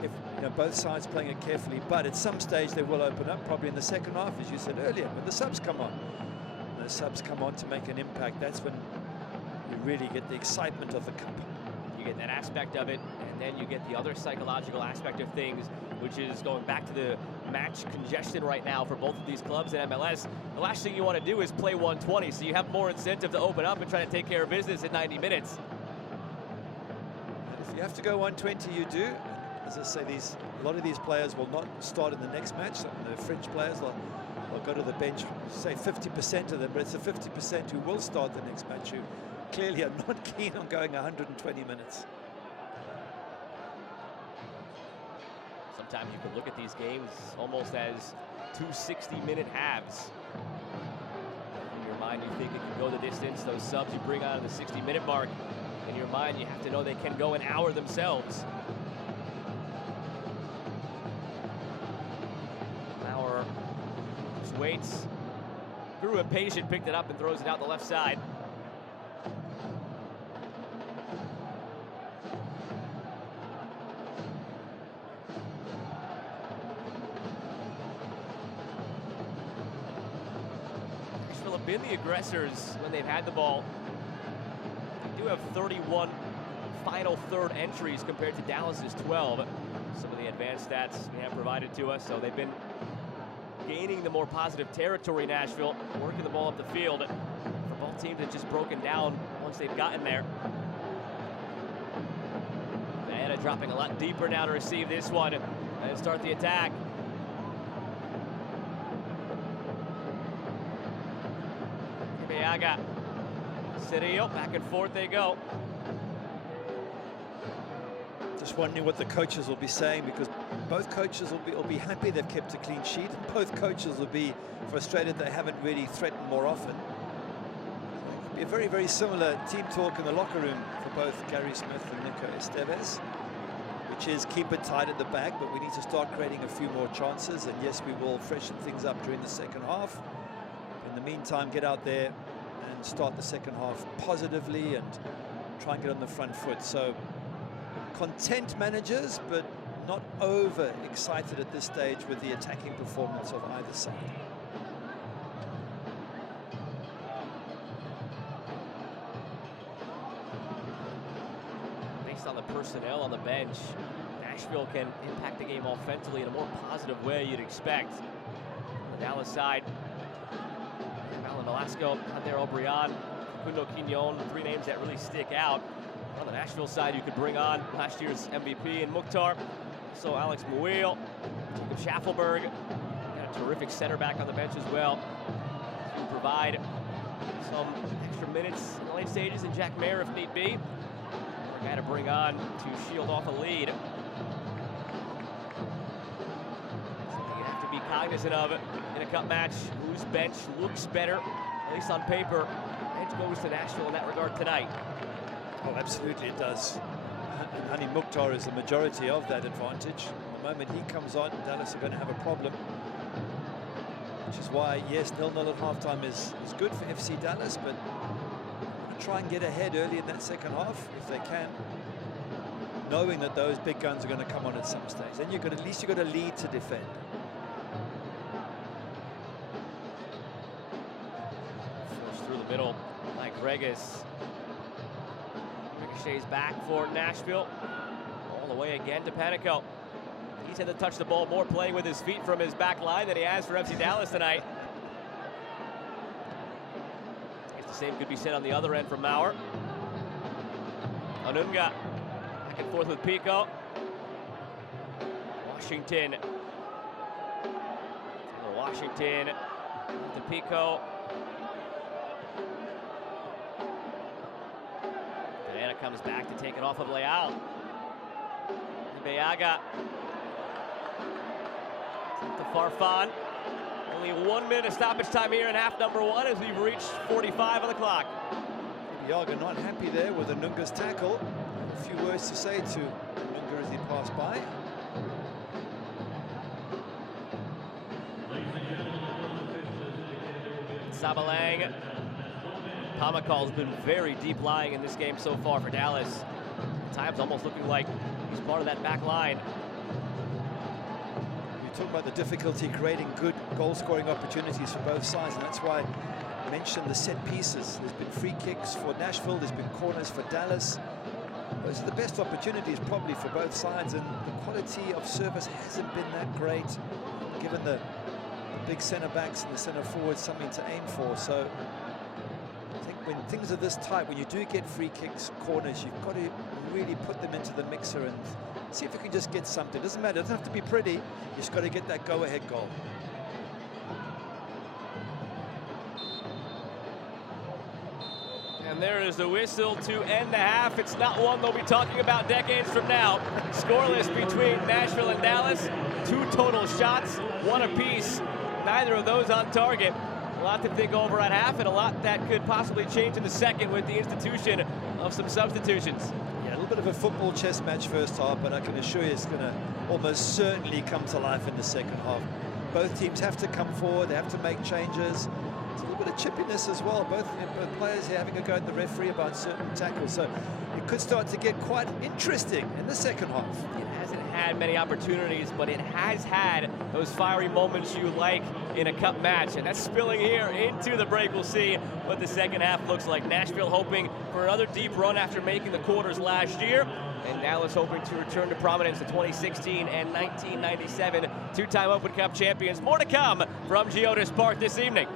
if both sides playing it carefully, but at some stage they will open up, probably in the second half, as you said earlier, when the subs come on. When the subs come on to make an impact, that's when you really get the excitement of the cup. You get that aspect of it, and then you get the other psychological aspect of things, which is going back to the match congestion right now for both of these clubs in MLS. The last thing you want to do is play 120, so you have more incentive to open up and try to take care of business in 90 minutes. If you have to go 120, you do. As I say, a lot of these players will not start in the next match. Some of the French players will go to the bench, say 50% of them, but it's the 50% who will start the next match who clearly are not keen on going 120 minutes. Sometimes you can look at these games almost as 2 60-minute halves. In your mind, you think it can go the distance. Those subs you bring on at the 60-minute mark, in your mind, you have to know they can go an hour themselves. Lamar just waits. Grew impatient, picked it up and throws it out the left side. Nashville have been the aggressors when they've had the ball. They do have 31 final third entries compared to Dallas's 12. Some of the advanced stats we have provided to us, so they've been gaining the more positive territory, Nashville, working the ball up the field. For both teams, it's just broken down once they've gotten there. Diana dropping a lot deeper now to receive this one and start the attack. Kibiaga, Cirillo, back and forth they go. Just wondering what the coaches will be saying, because both coaches will be happy they've kept a clean sheet. Both coaches will be frustrated they haven't really threatened more often. It'll be a very, very similar team talk in the locker room for both Gary Smith and Nico Estevez, which is keep it tight at the back, but we need to start creating a few more chances. And yes, we will freshen things up during the second half. In the meantime, get out there and start the second half positively and try and get on the front foot. So content managers, but not over excited at this stage with the attacking performance of either side. Based on the personnel on the bench, Nashville can impact the game offensively in a more positive way you'd expect. On the Dallas side, Alan Velasco, Javier O'Brien, Kundo Quignon, three names that really stick out. On the Nashville side, you could bring on last year's MVP in Mukhtar, also Alex Muil, Jacob Schaffelberg, got a terrific center back on the bench as well, to provide some extra minutes in the late stages, and Jack Mayer if need be. We're going to bring on to shield off a lead. Something you have to be cognizant of in a cup match. Whose bench looks better, at least on paper. Edge goes to Nashville in that regard tonight. Oh, absolutely it does. And Hani Mukhtar is the majority of that advantage. The moment he comes on, Dallas are going to have a problem. Which is why, yes, 0-0 at halftime is good for FC Dallas, but try and get ahead early in that second half if they can, knowing that those big guns are going to come on at some stage. Then you've got, at least you've got a lead to defend. Forced through the middle, Mike Regas. Ricochets back for Nashville. All the way again to Pico. He's had to touch the ball more playing with his feet from his back line than he has for FC Dallas tonight. I guess the same could be said on the other end from Maurer. Anunga back and forth with Pico. Washington. Washington to Pico. Diana comes back to take it off of Leal. Beaga to Farfan. Only 1 minute of stoppage time here in half number one as we've reached 45 on the clock. Beaga not happy there with Anunga's tackle. A few words to say to Anunga as he passed by. Sabalang. Pamakal's been very deep lying in this game so far for Dallas. At times almost looking like he's part of that back line. You talk about the difficulty creating good goal-scoring opportunities for both sides, and that's why I mentioned the set pieces. There's been free kicks for Nashville, there's been corners for Dallas. Those are the best opportunities probably for both sides, and the quality of service hasn't been that great, given the big centre backs and the centre forwards something to aim for. So I think when things are this tight, when you do get free kicks, corners, you've got to really put them into the mixer and see if you can just get something. It doesn't matter, it doesn't have to be pretty. You just got to get that go-ahead goal. And there is the whistle to end the half. It's not one they'll be talking about decades from now. Scoreless between Nashville and Dallas. 2 total shots, 1 apiece. Neither of those on target. A lot to think over at half, and a lot that could possibly change in the second with the institution of some substitutions. Yeah, a little bit of a football chess match first half, but I can assure you it's going to almost certainly come to life in the second half. Both teams have to come forward, they have to make changes. There's a little bit of chippiness as well. Both players here having a go at the referee about certain tackles. So it could start to get quite interesting in the second half. It hasn't had many opportunities, but it has had those fiery moments you like in a cup match. And that's spilling here into the break. We'll see what the second half looks like. Nashville hoping for another deep run after making the quarters last year. And Dallas hoping to return to prominence in 2016 and 1997. 2-time Open Cup champions. More to come from Geodis Park this evening.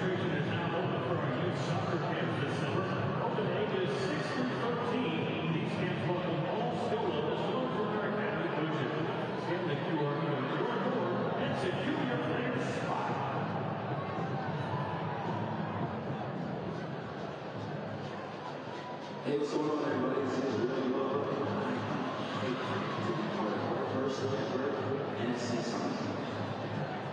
Hey, what's going on, everybody? This is really well. To be part of our first ever NFC Summit.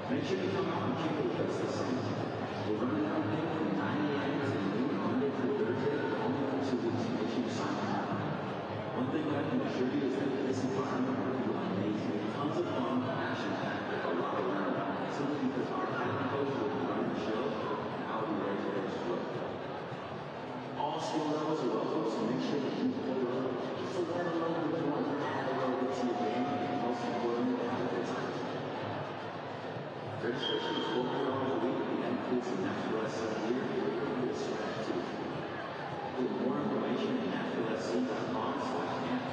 Make sure you come out and kick it with us this summer. We're running out here from 9 a.m. to noon, Monday through Thursday, only for 2 weeks. Make sure you sign up. One thing that I can assure you is that this environment will be amazing. Tons of fun, action-packed, with a lot of learning. Simply because our talent coach will be running the show, and I'll be ready to explode. All skill levels are welcome, so make sure that you pull up just to learn a little bit more, add a little bit to your game, and most importantly, have a good time. Registration is $400 a week, and that includes the Nashville SC gear and the swag too. For more information, NashvilleSC.com/camp.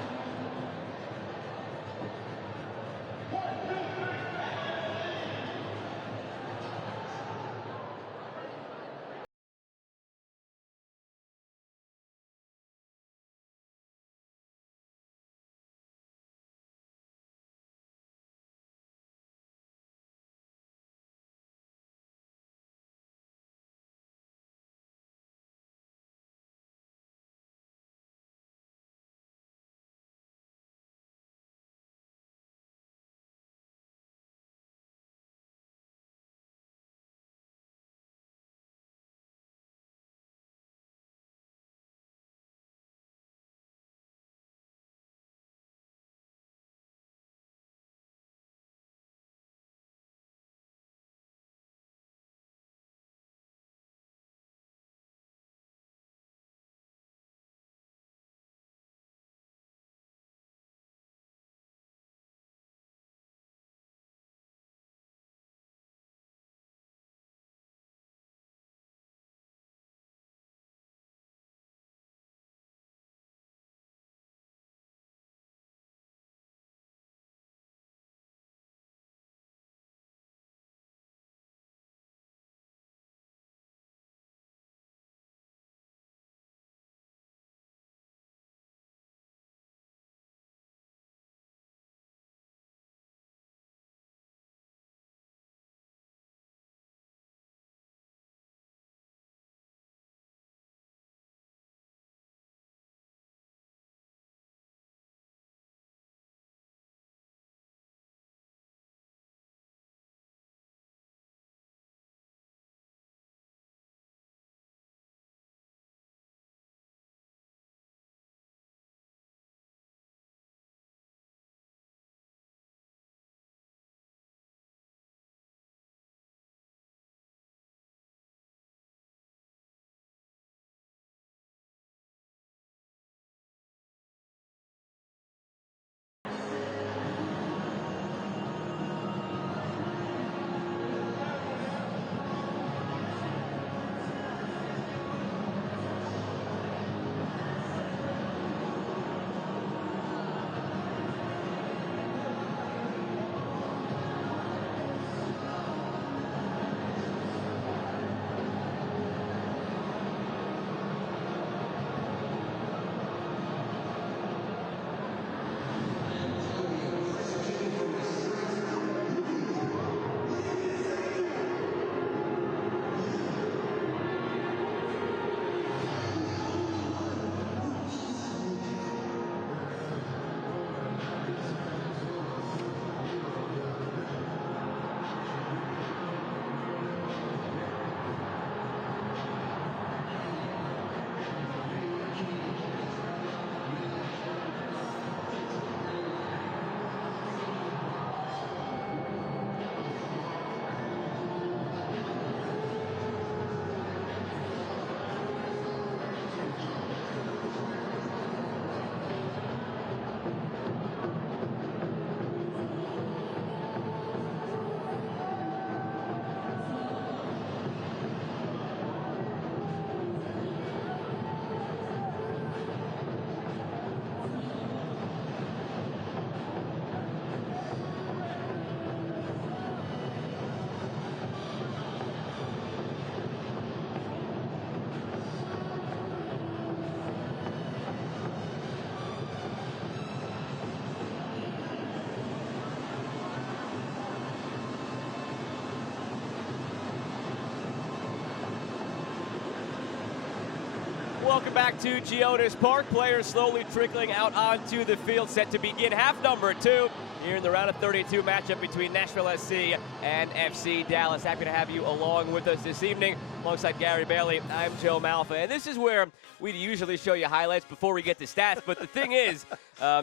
welcome back to Geodis Park. Players slowly trickling out onto the field, set to begin half number 2 here in the round of 32 matchup between Nashville SC and FC Dallas. Happy to have you along with us this evening. Alongside Gary Bailey, I'm Joe Malfa, and this is where we usually show you highlights before we get to stats, but the thing is,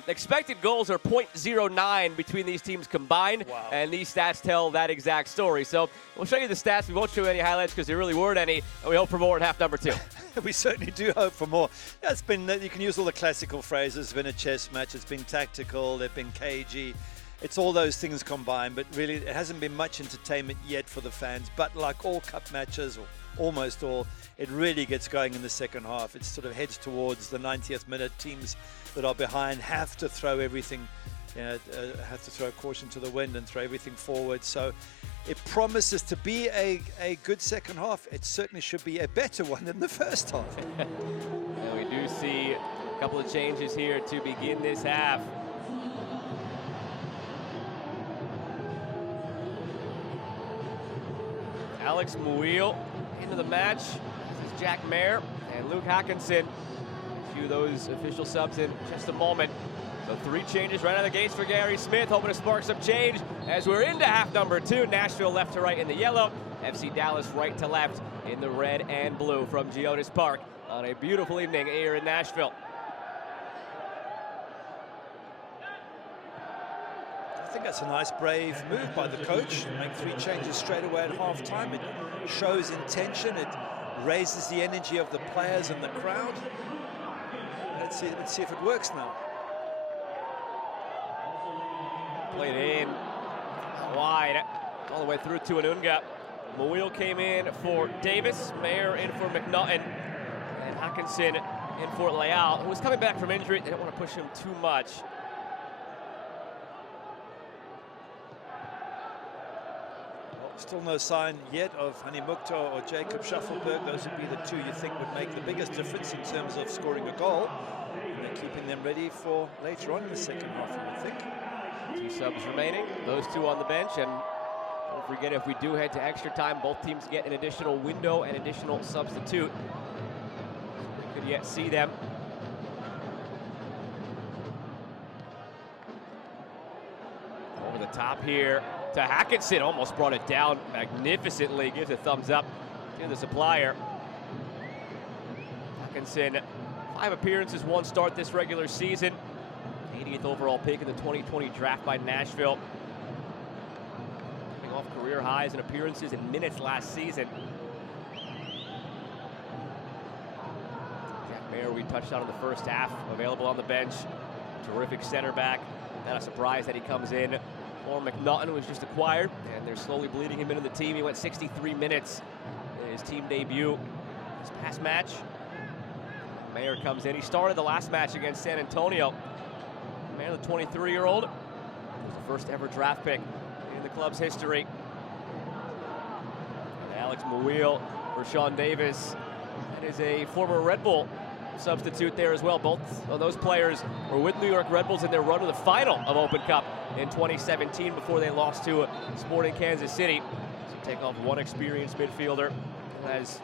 expected goals are .09 between these teams combined, and these stats tell that exact story. So we'll show you the stats. We won't show you any highlights because there really weren't any, and we hope for more in half number 2. We certainly do hope for more. Yeah, it's been, you can use all the classical phrases. It's been a chess match. It's been tactical. They've been cagey. It's all those things combined, but really it hasn't been much entertainment yet for the fans. But like all cup matches, or almost all, it really gets going in the second half. It sort of heads towards the 90th minute. Teams that are behind have to throw everything, have to throw caution to the wind and throw everything forward. So it promises to be a good second half. It certainly should be a better one than the first half. And we do see a couple of changes here to begin this half. Alex Muil into the match. This is Jack Mayer and Luke Hawkinson. A few of those official subs in just a moment. So 3 changes right out of the gates for Gary Smith, hoping to spark some change as we're into half number 2. Nashville left to right in the yellow, FC Dallas right to left in the red and blue from Geodis Park on a beautiful evening here in Nashville. I think that's a nice, brave move by the coach. Make 3 changes straight away at halftime. It shows intention. It raises the energy of the players and the crowd. Let's see if it works now. Played in wide, all the way through to Anunga. Muil came in for Davis, Mayer in for McNaughton, and Hawkinson in for Leal, who was coming back from injury. They don't want to push him too much. Still no sign yet of Hani Mukhtar or Jacob Schaffelberg. Those would be the 2 you think would make the biggest difference in terms of scoring a goal. And they're keeping them ready for later on in the second half, you would think. 2 subs remaining, those 2 on the bench, and don't forget, if we do head to extra time, both teams get an additional window and additional substitute. We could yet see them. Over the top here to Hawkinson, almost brought it down magnificently, gives a thumbs up to the supplier. Hawkinson, 5 appearances, 1 start this regular season. 80th overall pick in the 2020 draft by Nashville. Coming off career highs in appearances and minutes last season. Jack Mayer, we touched on in the first half, available on the bench. Terrific center back. Not a surprise that he comes in. Or McNaughton was just acquired, and they're slowly bleeding him into the team. He went 63 minutes in his team debut this past match. Mayer comes in. He started the last match against San Antonio. Mayer, the 23-year-old, was the first ever draft pick in the club's history. And Alex Muil for Sean Davis. That is a former Red Bull substitute there as well. Both of those players were with New York Red Bulls in their run to the final of Open Cup in 2017 before they lost to Sporting Kansas City. So take off one experienced midfielder who has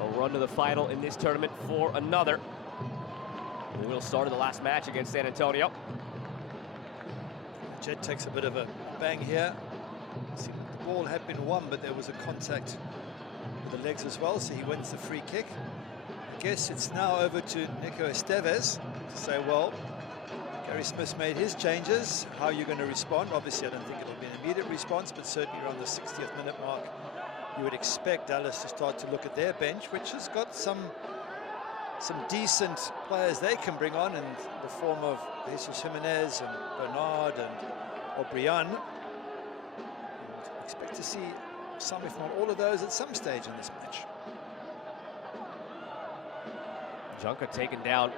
a run to the final in this tournament for another. We'll start the last match against San Antonio. Jed takes a bit of a bang here. See, the ball had been won, but there was a contact with the legs as well, so he wins the free kick. I guess it's now over to Nico Estevez to say, well, Gary Smith's made his changes. How are you going to respond? Obviously, I don't think it'll be an immediate response, but certainly around the 60th minute mark, you would expect Dallas to start to look at their bench, which has got some decent players they can bring on in the form of Jesus Jimenez and Bernard and O'Brien. Expect to see some, if not all of those, at some stage in this match. Junka taken down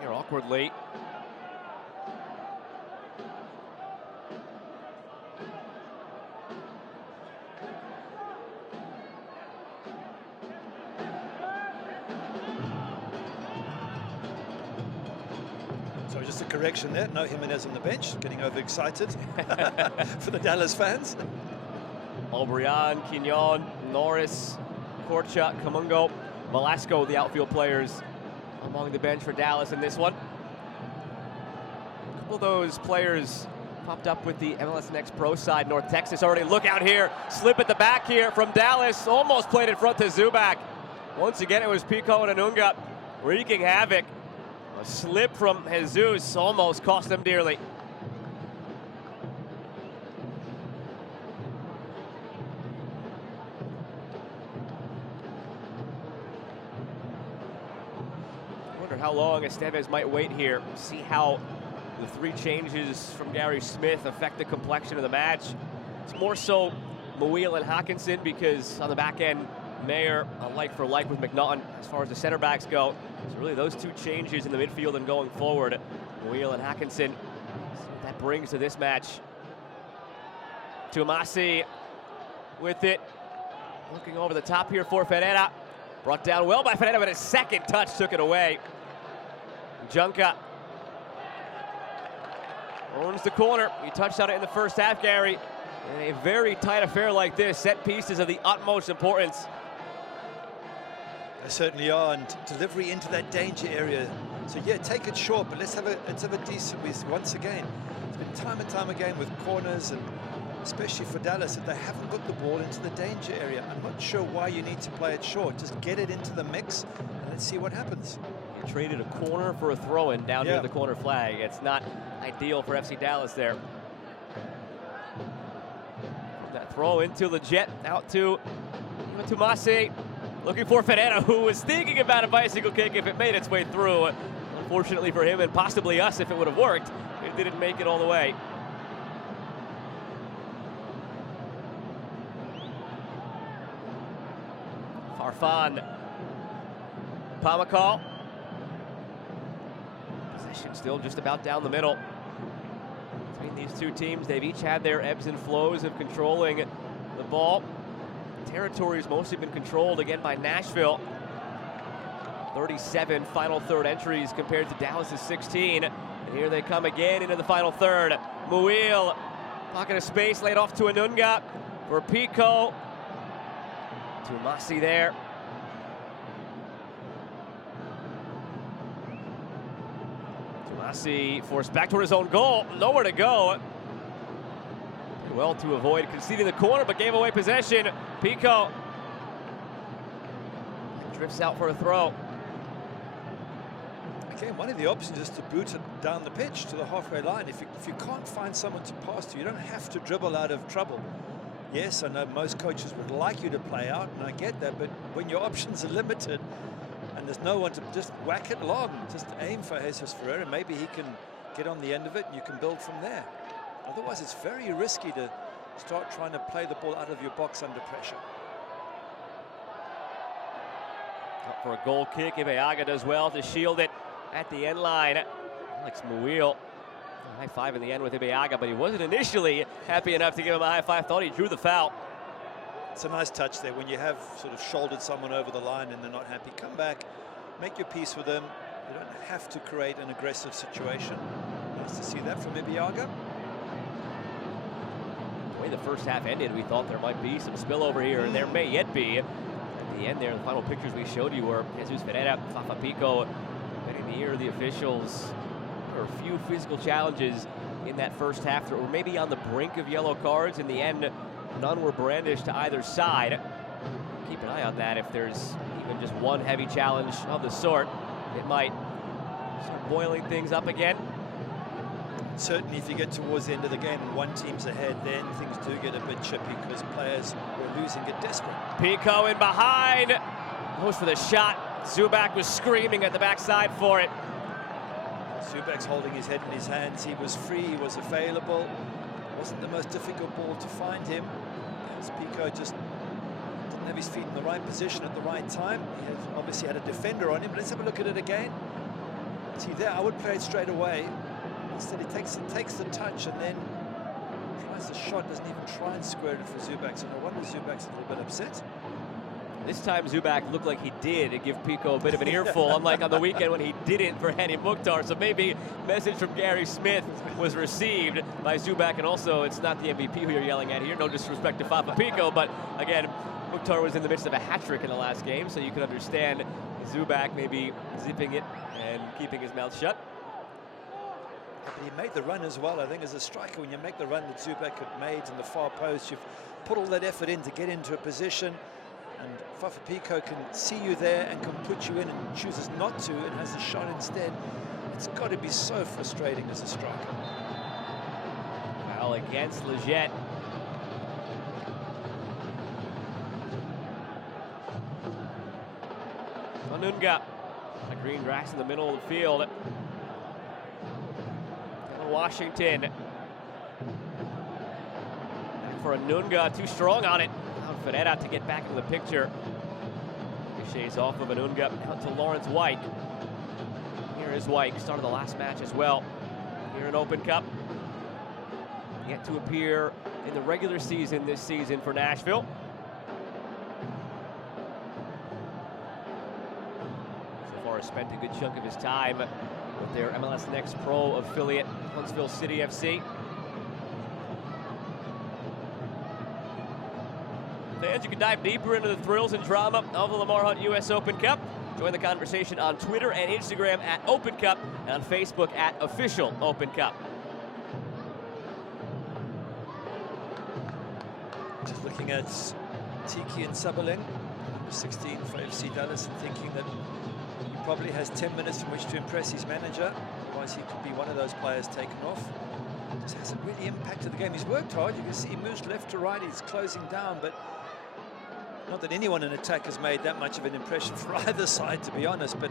here awkwardly. So just a correction there, no Jimenez on the bench, getting overexcited for the Dallas fans. O'Brien, Quignon, Norris, Korchak, Kamungo, Velasco, the outfield players among the bench for Dallas in this one. A couple of those players popped up with the MLS Next Pro side. North Texas already. Look out here. Slip at the back here from Dallas. Almost played in front to Zubak. Once again, it was Pico and Anunga wreaking havoc. A slip from Jesus almost cost them dearly. I wonder how long Estevez might wait here. See how the 3 changes from Gary Smith affect the complexion of the match. It's more so Muil and Hawkinson because on the back end, Mayer like for like with McNaughton as far as the center backs go. So really those 2 changes in the midfield and going forward, Muil and Hawkinson. See what that brings to this match. Tumasi with it. Looking over the top here for Ferreira. Brought down well by Ferreira, but his second touch took it away. Junca owns the corner. He touched on it in the first half, Gary. In a very tight affair like this, set pieces of the utmost importance. They certainly are, and delivery into that danger area. So yeah, take it short, but let's have a decent. Once again, it's been time and time again with corners, and especially for Dallas, that they haven't got the ball into the danger area. I'm not sure why you need to play it short. Just get it into the mix, and let's see what happens. You traded a corner for a throw-in down near the corner flag. It's not ideal for FC Dallas there. That throw into the jet, out to Tumasi. Looking for Ferreira, who was thinking about a bicycle kick if it made its way through. Unfortunately for him, and possibly us if it would have worked, it didn't make it all the way. Farfan. Pamacall. Possession still just about down the middle. Between these 2 teams, they've each had their ebbs and flows of controlling the ball. Territory's mostly been controlled again by Nashville. 37 final third entries compared to Dallas's 16. And here they come again into the final third. Muil, pocket of space laid off to Anunga for Pico. Tumasi there. Tumasi forced back toward his own goal. Nowhere to go. Well to avoid conceding the corner, but gave away possession. Pico drifts out for a throw. Again, one of the options is to boot it down the pitch to the halfway line. If you can't find someone to pass to, you don't have to dribble out of trouble. Yes, I know most coaches would like you to play out, and I get that, but when your options are limited and there's no one to just whack it long, just aim for Jesus Ferreira. Maybe he can get on the end of it and you can build from there. Otherwise, it's very risky to start trying to play the ball out of your box under pressure. Up for a goal kick. Ibeaga does well to shield it at the end line. Alex Muil. High five in the end with Ibeaga, but he wasn't initially happy enough to give him a high five. Thought he drew the foul. It's a nice touch there when you have sort of shouldered someone over the line and they're not happy. Come back, make your peace with them. You don't have to create an aggressive situation. Nice to see that from Ibeaga. The way the first half ended, we thought there might be some spillover here, and there may yet be. At the end there, the final pictures we showed you were Jesus Ferreira, Fafa Pico, getting the ear of the officials. There were a few physical challenges in that first half that were maybe on the brink of yellow cards. In the end, none were brandished to either side. Keep an eye on that. If there's even just one heavy challenge of the sort, it might start boiling things up again. Certainly, if you get towards the end of the game and one team's ahead, then things do get a bit chippy because players who are losing get desperate. Pico in behind. Goes for the shot. Zubak was screaming at the backside for it. Zubak's holding his head in his hands. He was free, he was available. It wasn't the most difficult ball to find him, as Pico just didn't have his feet in the right position at the right time. He has obviously had a defender on him. Let's have a look at it again. See there, I would play it straight away. Instead, he takes the touch and then tries the shot, doesn't even try and square it for Zubak. So no wonder Zubak's a little bit upset. This time Zubak looked like he did give Pico a bit of an earful, unlike on the weekend when he didn't for Hani Mukhtar. So maybe message from Gary Smith was received by Zubak. And also, it's not the MVP who you're yelling at here. No disrespect to Fafa Pico, but again, Mukhtar was in the midst of a hat trick in the last game, so you can understand Zubak maybe zipping it and keeping his mouth shut. But he made the run as well. I think as a striker, when you make the run that Zubak had made in the far post, you've put all that effort in to get into a position, and Fafa Pico can see you there and can put you in, and chooses not to and has a shot instead. It's got to be so frustrating as a striker. Foul against Leggett. Onunga. The green grass in the middle of the field. Washington. Back for Onunga, too strong on it. Allowed Ferreira to get back into the picture. Ricochets off of Onunga, out to Lawrence White. Here is White, started the last match as well. Here in Open Cup. Yet to appear in the regular season this season for Nashville. So far, has spent a good chunk of his time with their MLS Next Pro affiliate, Huntsville City FC. Fans, you can dive deeper into the thrills and drama of the Lamar Hunt US Open Cup. Join the conversation on Twitter and Instagram at Open Cup and on Facebook at Official Open Cup. Just looking at Tiki and Sabaleng, 16 for FC Dallas, and thinking that he probably has 10 minutes in which to impress his manager. Otherwise, he could be one of those players taken off. Just hasn't really impacted the game. He's worked hard. You can see he moves left to right. He's closing down, but not that anyone in attack has made that much of an impression for either side, to be honest. But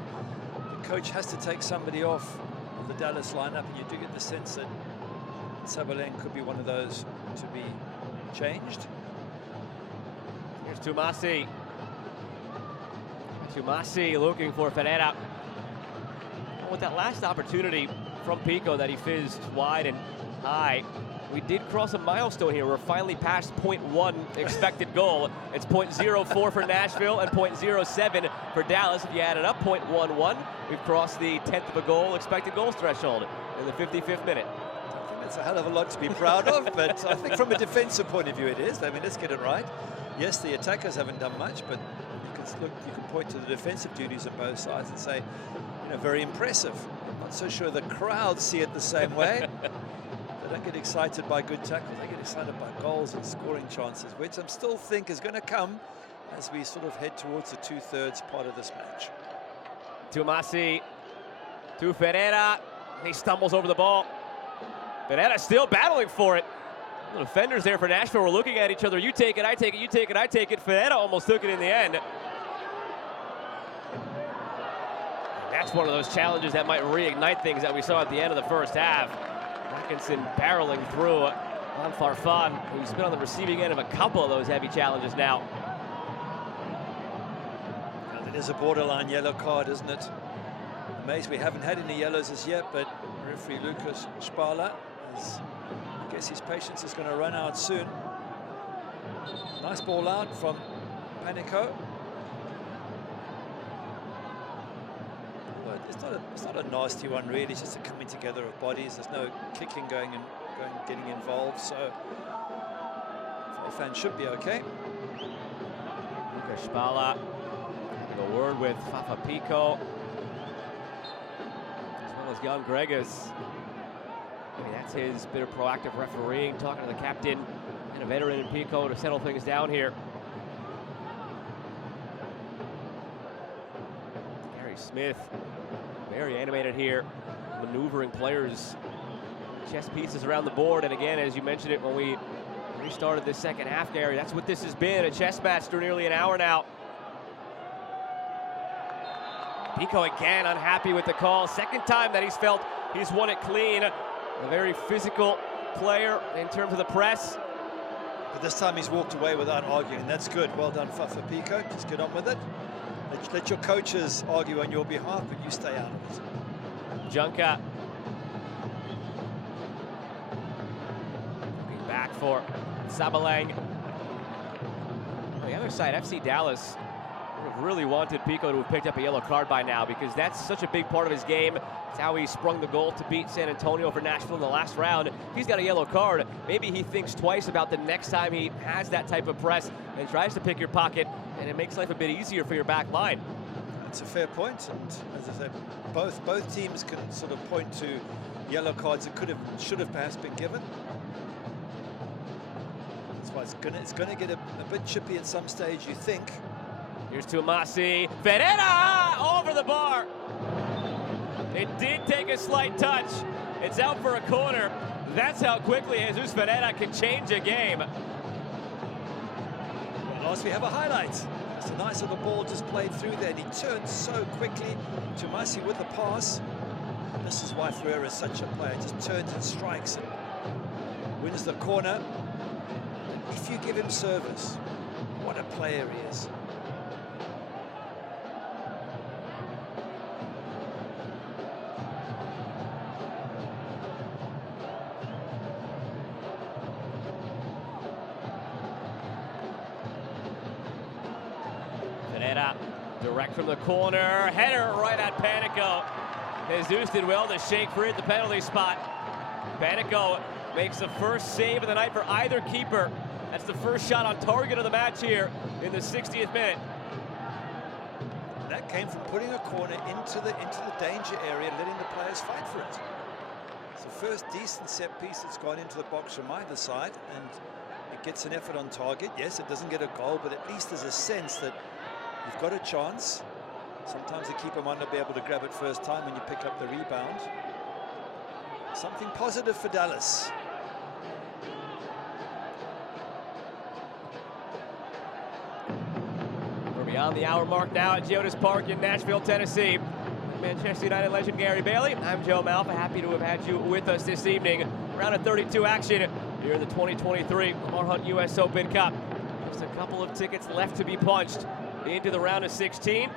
the coach has to take somebody off of the Dallas lineup, and you do get the sense that Sabaleng could be one of those to be changed. Here's Tumasi. Tumasi looking for Ferreira. With that last opportunity from Pico that he fizzed wide and high, we did cross a milestone here. We're finally past 0.1 expected goal. It's 0.04 for Nashville and 0.07 for Dallas. If you add it up, 0.11. We've crossed the 10th of a goal expected goals threshold in the 55th minute. I think that's a hell of a lot to be proud of, but I think from a defensive point of view it is. I mean, let's get it right. Yes, the attackers haven't done much, but you can point to the defensive duties on both sides and say, you know, very impressive. I'm not so sure the crowd see it the same way. They don't get excited by good tackles. They get excited by goals and scoring chances, which I still think is going to come as we sort of head towards the two-thirds part of this match. Tumasi to Ferreira. He stumbles over the ball. Ferreira still battling for it. The defenders there for Nashville were looking at each other. You take it, I take it, you take it, I take it. Ferreira almost took it in the end. That's one of those challenges that might reignite things that we saw at the end of the first half. Atkinson barreling through on Farfan, who's been on the receiving end of a couple of those heavy challenges now. Well, it is a borderline yellow card, isn't it? Amazed we haven't had any yellows as yet, but referee Lucas Spala is, I guess his patience is going to run out soon. Nice ball out from Panico. But it's not a nasty one really, it's just a coming together of bodies. There's no kicking getting involved, so Farfan should be okay. Lucas Spala having a word with Fafa Pico, as well as Jan Gregas. I mean, that's his bit of proactive refereeing, talking to the captain and a veteran in Pico to settle things down here. Gary Smith, very animated here, maneuvering players, chess pieces around the board. And again, as you mentioned it when we restarted this second half, Gary, that's what this has been, a chess match for nearly an hour now. Pico again unhappy with the call. Second time that he's felt he's won it clean. A very physical player in terms of the press. But this time he's walked away without arguing. That's good. Well done, Fafa Pico. Just get on with it. Let your coaches argue on your behalf, but you stay out of it. Junka. Looking back for Sabaleng. On the other side, FC Dallas Really wanted Pico to have picked up a yellow card by now, because that's such a big part of his game. It's how he sprung the goal to beat San Antonio for Nashville in the last round. If he's got a yellow card, maybe he thinks twice about the next time he has that type of press and tries to pick your pocket, and it makes life a bit easier for your back line. That's a fair point, and as I said, both teams can sort of point to yellow cards that should have perhaps been given. That's why it's gonna get a bit chippy at some stage, you think. Here's Tomasi. Ferreira over the bar. It did take a slight touch. It's out for a corner. That's how quickly Jesus Ferreira can change a game. Well, last we have a highlight. It's a nice little ball just played through there, and he turned so quickly. Tomasi with the pass. And this is why Ferreira is such a player. Just turns and strikes and wins the corner. If you give him service, what a player he is. Ferreira, direct from the corner, header right at Pico. Jesus did well to shake free at the penalty spot. Pico makes the first save of the night for either keeper. That's the first shot on target of the match here in the 60th minute. That came from putting a corner into the danger area, letting the players fight for it. It's the first decent set piece that's gone into the box from either side, and it gets an effort on target. Yes, it doesn't get a goal, but at least there's a sense that you've got a chance. Sometimes the keeper might not be able to grab it first time when you pick up the rebound. Something positive for Dallas. We're beyond the hour mark now at Geodis Park in Nashville, Tennessee. Manchester United legend Gary Bailey. I'm Joe Malfa. Happy to have had you with us this evening. Round of 32 action here in the 2023 Lamar Hunt US Open Cup. Just a couple of tickets left to be punched into the round of 16.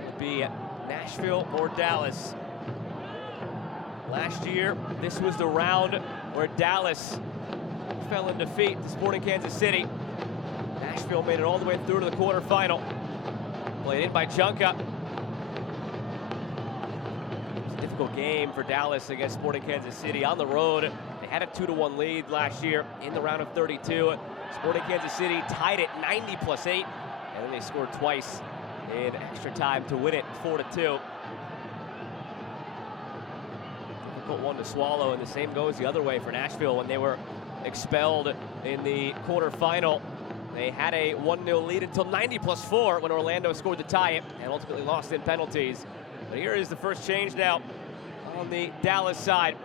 It'll be Nashville or Dallas. Last year, this was the round where Dallas fell in defeat to Sporting Kansas City. Nashville made it all the way through to the quarterfinal. Played in by Junka. It's a difficult game for Dallas against Sporting Kansas City on the road. They had a 2-1 lead last year in the round of 32. Sporting Kansas City tied it 90+8, and then they scored twice in extra time to win it 4-2. Difficult one to swallow, and the same goes the other way for Nashville when they were expelled in the quarterfinal. They had a 1-0 lead until 90+4 when Orlando scored to tie it and ultimately lost in penalties. But here is the first change now on the Dallas side.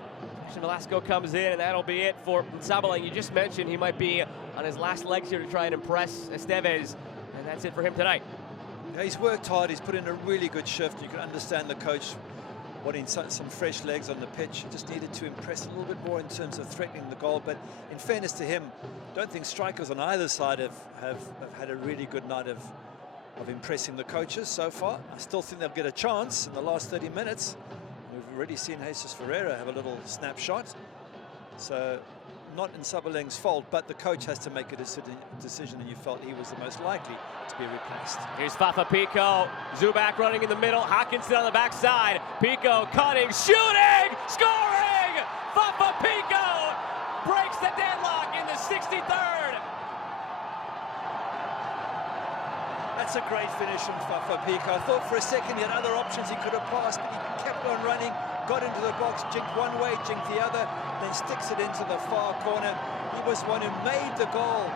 Velasco comes in, and that'll be it for Nsabalang. You just mentioned he might be on his last legs here to try and impress Esteves, and that's it for him tonight. Yeah, he's worked hard. He's put in a really good shift. You can understand the coach wanting some fresh legs on the pitch. He just needed to impress a little bit more in terms of threatening the goal. But in fairness to him, I don't think strikers on either side have had a really good night of impressing the coaches so far. I still think they'll get a chance in the last 30 minutes. We've already seen Jesus Ferreira have a little snapshot. So not Nsabalang's fault, but the coach has to make a decision, and you felt he was the most likely to be replaced. Here's Fafa Pico. Zubac running in the middle. Hawkinson on the backside. Pico cutting, shooting, scoring! Fafa Pico breaks the deadlock in the 63rd. That's a great finish from Fafa Pico. I thought for a second he had other options he could have passed, but he kept on running, got into the box, jinked one way, jinked the other, then sticks it into the far corner. He was one who made the goal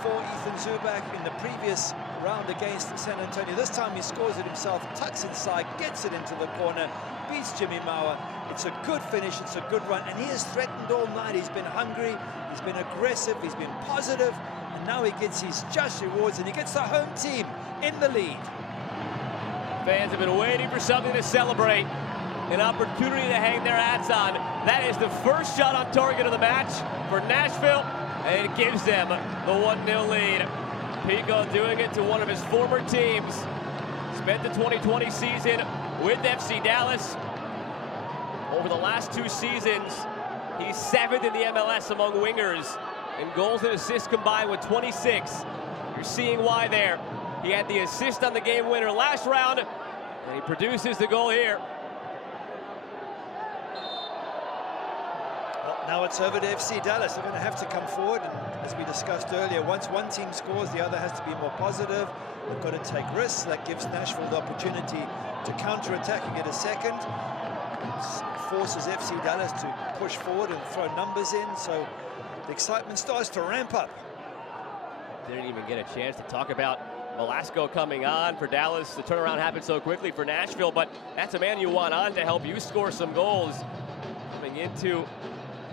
for Ethan Zubac in the previous round against San Antonio. This time he scores it himself, tucks inside, gets it into the corner, beats Jimmy Mauer. It's a good finish, it's a good run, and he has threatened all night. He's been hungry, he's been aggressive, he's been positive, and now he gets his just rewards, and he gets the home team in the lead. Fans have been waiting for something to celebrate, an opportunity to hang their hats on. That is the first shot on target of the match for Nashville, and it gives them the 1-0 lead. Pico doing it to one of his former teams. Spent the 2020 season with FC Dallas. Over the last 2 seasons, he's 7th in the MLS among wingers in goals and assists combined with 26. You're seeing why there. He had the assist on the game winner last round, and he produces the goal here. Well, now it's over to FC Dallas. They're going to have to come forward, and as we discussed earlier, once one team scores, the other has to be more positive. They've got to take risks. That gives Nashville the opportunity to counter-attack and get a second. It forces FC Dallas to push forward and throw numbers in, so the excitement starts to ramp up. Didn't even get a chance to talk about Velasco coming on for Dallas. The turnaround happened so quickly for Nashville, but that's a man you want on to help you score some goals. Coming into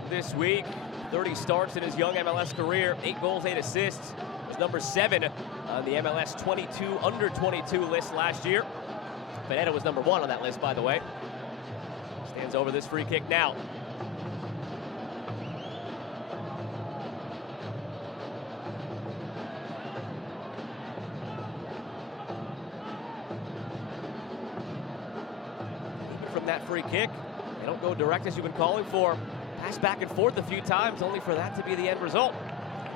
this week, 30 starts in his young MLS career, 8 goals, 8 assists. Was number 7 on the MLS 22 under 22 list last year. Panetta was number 1 on that list, by the way. Stands over this free kick now. From that free kick, they don't go direct as you've been calling for. Pass back and forth a few times, only for that to be the end result.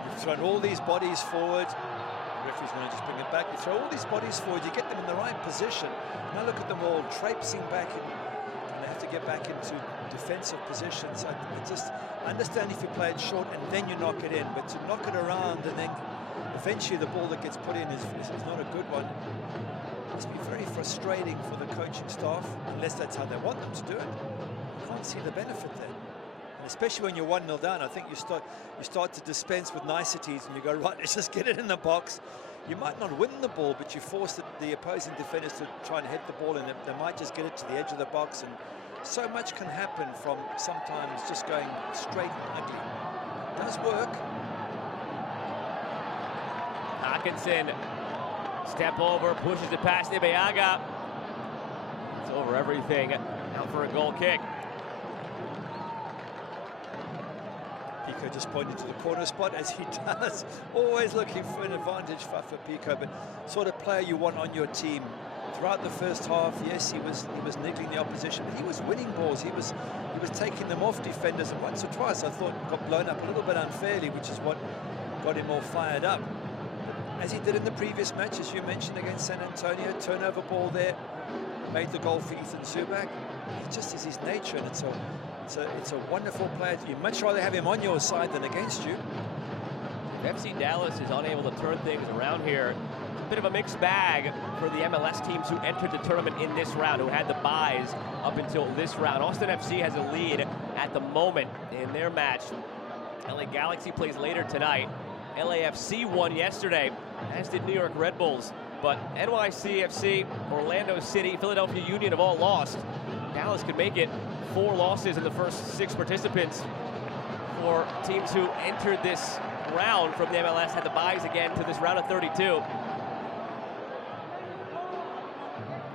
You've thrown all these bodies forward. The referee's going to just bring it back. You throw all these bodies forward, you get them in the right position. Now look at them all traipsing back, and they have to get back into defensive positions. I just understand if you play it short and then you knock it in, but to knock it around and then eventually the ball that gets put in is not a good one. It must be very frustrating for the coaching staff, unless that's how they want them to do it. I can't see the benefit there. And especially when you're 1-0 down, I think you start to dispense with niceties and you go, right, let's just get it in the box. You might not win the ball, but you force the opposing defenders to try and head the ball, and they might just get it to the edge of the box. And so much can happen from sometimes just going straight and ugly. It does work. Hawkinson, step over, pushes it past Ibeaga. It's over everything. Out for a goal kick. Pico just pointed to the corner spot, as he does. Always looking for an advantage for Pico, but sort of player you want on your team. Throughout the first half, yes, he was niggling the opposition, but he was winning balls. He was taking them off defenders, and once or twice I thought got blown up a little bit unfairly, which is what got him all fired up. But as he did in the previous match, as you mentioned, against San Antonio, turnover ball there, made the goal for Ethan Zubak. It just is his nature, and it's a wonderful player. You'd much rather have him on your side than against you. If FC Dallas is unable to turn things around here, a bit of a mixed bag for the MLS teams who entered the tournament in this round, who had the byes up until this round. Austin FC has a lead at the moment in their match. LA Galaxy plays later tonight. LAFC won yesterday, as did New York Red Bulls. But NYCFC, Orlando City, Philadelphia Union have all lost. Dallas could make it 4 losses in the first 6 participants for teams who entered this round from the MLS, had the byes again to this round of 32.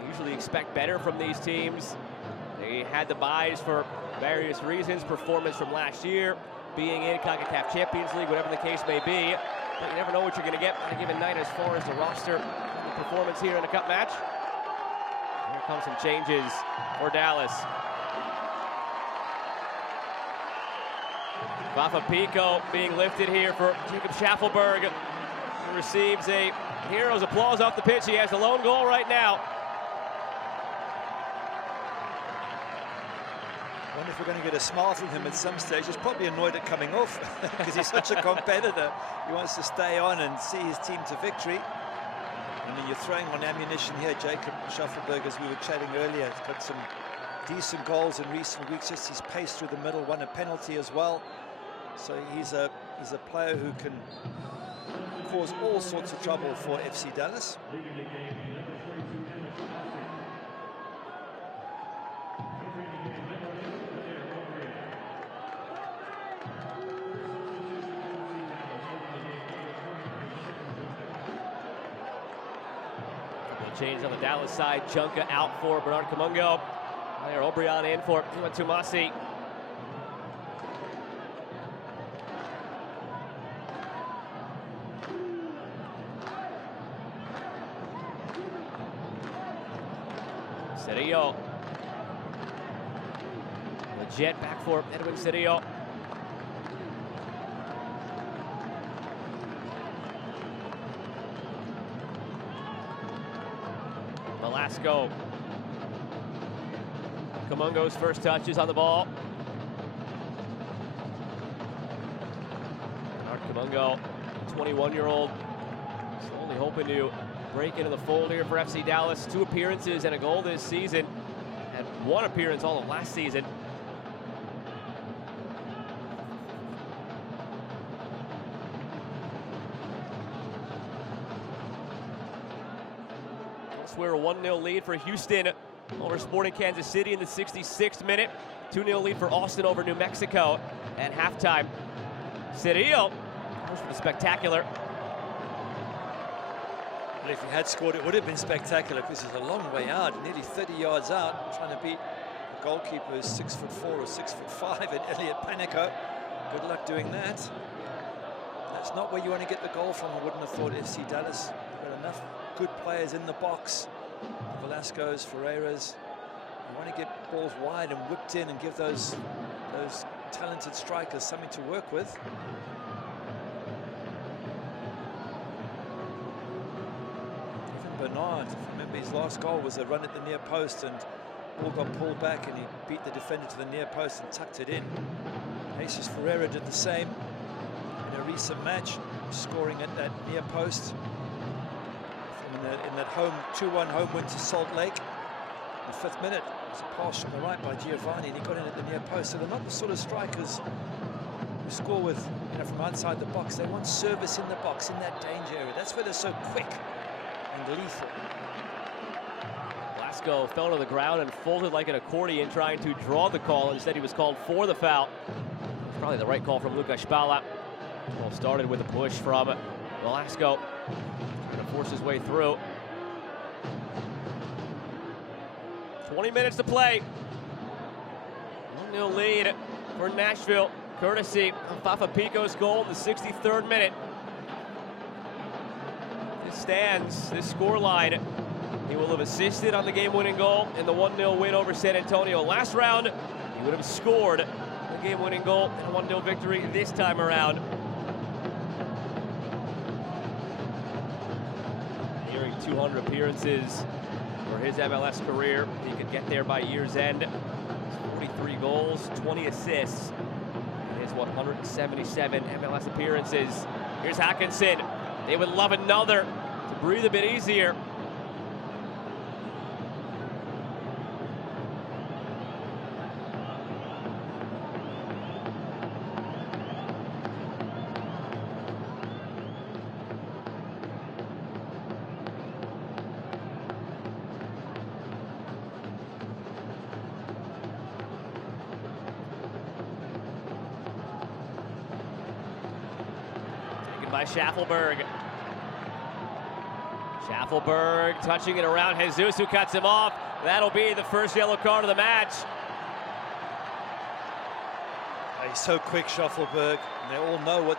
Usually expect better from these teams. They had the byes for various reasons, performance from last year, being in CONCACAF Champions League, whatever the case may be. But you never know what you're going to get on a given night as far as the roster and the performance here in a cup match. Here come some changes for Dallas. Vafa Pico being lifted here for Jacob Schaffelberg. He receives a hero's applause off the pitch. He has the lone goal right now. I wonder if we're going to get a smile from him at some stage. He's probably annoyed at coming off because he's such a competitor. He wants to stay on and see his team to victory. And then you're throwing on ammunition here. Jacob Schaffelberg, as we were chatting earlier, has got some decent goals in recent weeks. Just his pace through the middle, won a penalty as well. So he's a player who can cause all sorts of trouble for FC Dallas. Change on the Dallas side. Junka out for Bernard Kamungo. There, Obrian in for Tumasi. Cedillo. The jet back for Edwin Cedillo. Velasco. Kamungo's first touches on the ball. Kamungo, 21-year-old, slowly hoping to break into the fold here for FC Dallas. 2 appearances and a goal this season. Had 1 appearance all of last season. Elsewhere, a 1-0 lead for Houston over Sporting Kansas City in the 66th minute. 2-0 lead for Austin over New Mexico at halftime. Cedillo goes for the spectacular. Well, if he had scored, it would have been spectacular because he's a long way out, nearly 30 yards out, trying to beat the goalkeeper who's 6'4" or 6'5", and Elliot Panico. Good luck doing that. That's not where you want to get the goal from. I wouldn't have thought FC Dallas. Got enough good players in the box. Velasco's, Ferreira's. You want to get balls wide and whipped in and give those talented strikers something to work with. Even Bernard, if you remember, his last goal was a run at the near post and ball got pulled back and he beat the defender to the near post and tucked it in. Jesus Ferreira did the same in a recent match, scoring at that near post in that 2-1 home win to Salt Lake. In the 5th minute, it was a pass from the right by Giovanni, and he got in at the near post. So they're not the sort of strikers who score with, from outside the box. They want service in the box, in that danger area. That's where they're so quick and lethal. Velasco fell to the ground and folded like an accordion, trying to draw the call. Instead, he was called for the foul. It's probably the right call from Lucas Spala. Well, started with a push from Velasco, trying to force his way through. 20 minutes to play. 1-0 lead for Nashville, courtesy of Pico's goal in the 63rd minute. This stands, this scoreline. He will have assisted on the game-winning goal in the 1-0 win over San Antonio last round. He would have scored the game-winning goal in a 1-0 victory this time around. Nearing 200 appearances for his MLS career. He could get there by year's end. 43 goals, 20 assists in his 177 MLS appearances. Here's Hackinson. They would love another to breathe a bit easier. By Schaffelberg. Schaffelberg touching it around Jesus, who cuts him off. That'll be the first yellow card of the match. He's so quick, Schaffelberg. And they all know what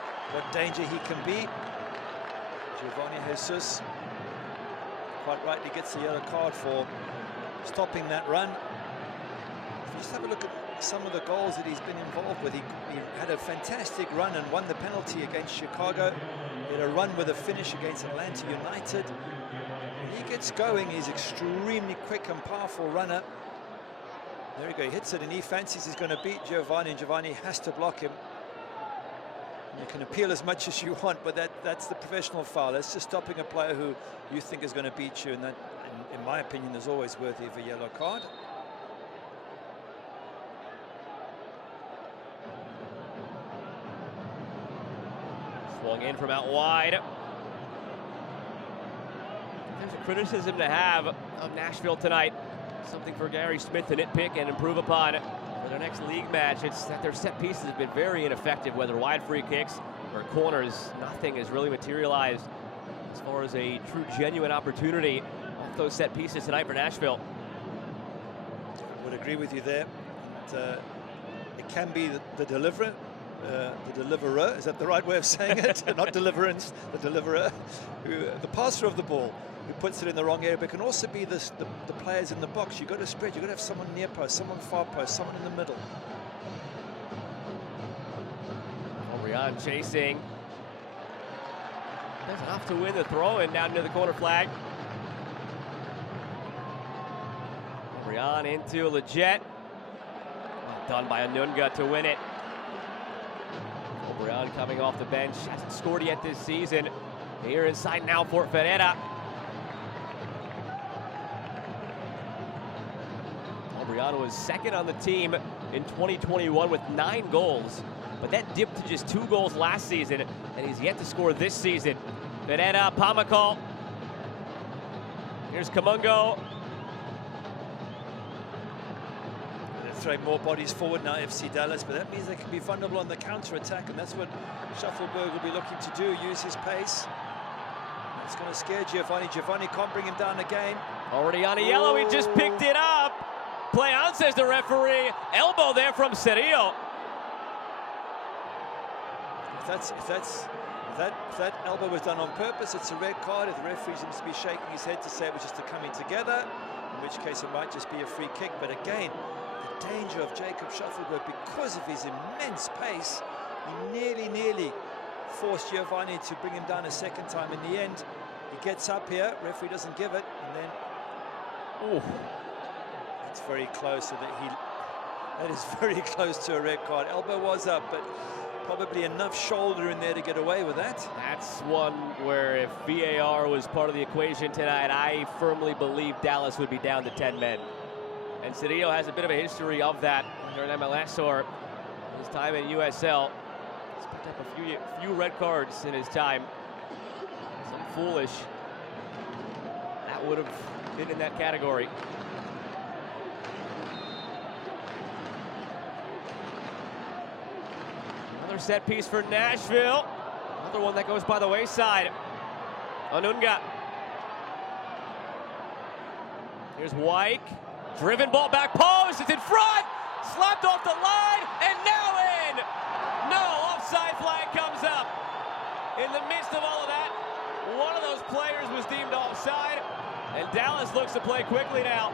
danger he can be. Giovanni Jesus quite rightly gets the yellow card for stopping that run. If you just have a look at some of the goals that he's been involved with. He had a fantastic run and won the penalty against Chicago. He had a run with a finish against Atlanta United. When he gets going, he's extremely quick and powerful runner. There we go, he hits it and he fancies he's going to beat Giovanni, and Giovanni has to block him. And you can appeal as much as you want, but that's the professional foul. That's just stopping a player who you think is going to beat you, and that, in my opinion, is always worthy of a yellow card. Swung in from out wide. There's a criticism to have of Nashville tonight. Something for Gary Smith to nitpick and improve upon for their next league match. It's that their set pieces have been very ineffective, whether wide free kicks or corners. Nothing has really materialized as far as a true, genuine opportunity off those set pieces tonight for Nashville. I would agree with you there. It can be the deliverer. The deliverer, is that the right way of saying it? Not deliverance, the deliverer, the passer of the ball, who puts it in the wrong area, but can also be the players in the box. You've got to spread, you've got to have someone near post, someone far post, someone in the middle. Rian chasing. There's enough to win the throw-in down near the corner flag. O'Brien into Leggett. Done by Anunga to win it. O'Brien coming off the bench, hasn't scored yet this season. Here inside now for Ferreira. O'Brien was second on the team in 2021 with 9 goals, but that dipped to just 2 goals last season, and he's yet to score this season. Ferreira, Pamakol. Here's Kamungo. Throw more bodies forward now, FC Dallas, but that means they can be vulnerable on the counter-attack, and that's what Shuffleberg will be looking to do, use his pace. It's going to scare Giovanni. Giovanni can't bring him down again. Already on a yellow, he just picked it up. Play on, says the referee. Elbow there from Cerillo. If that elbow was done on purpose, it's a red card. If the referee seems to be shaking his head to say it was just a coming together, in which case it might just be a free kick. But again, the danger of Jacob Shuffleberg, because of his immense pace, he nearly forced Giovanni to bring him down a second time. In the end, he gets up here, referee doesn't give it, and then it's very close. So that is very close to a red card. Elbow was up, but probably enough shoulder in there to get away with that. That's one where if VAR was part of the equation tonight, I firmly believe Dallas would be down to 10 men. And Cerillo has a bit of a history of that, either in MLS or his time in USL. He's picked up a few red cards in his time. Some foolish. That would have been in that category. Another set piece for Nashville. Another one that goes by the wayside. Anunga. Here's Wyke. Driven ball back post. It's in front. Slapped off the line and now in. No, offside flag comes up. In the midst of all of that, one of those players was deemed offside, and Dallas looks to play quickly now.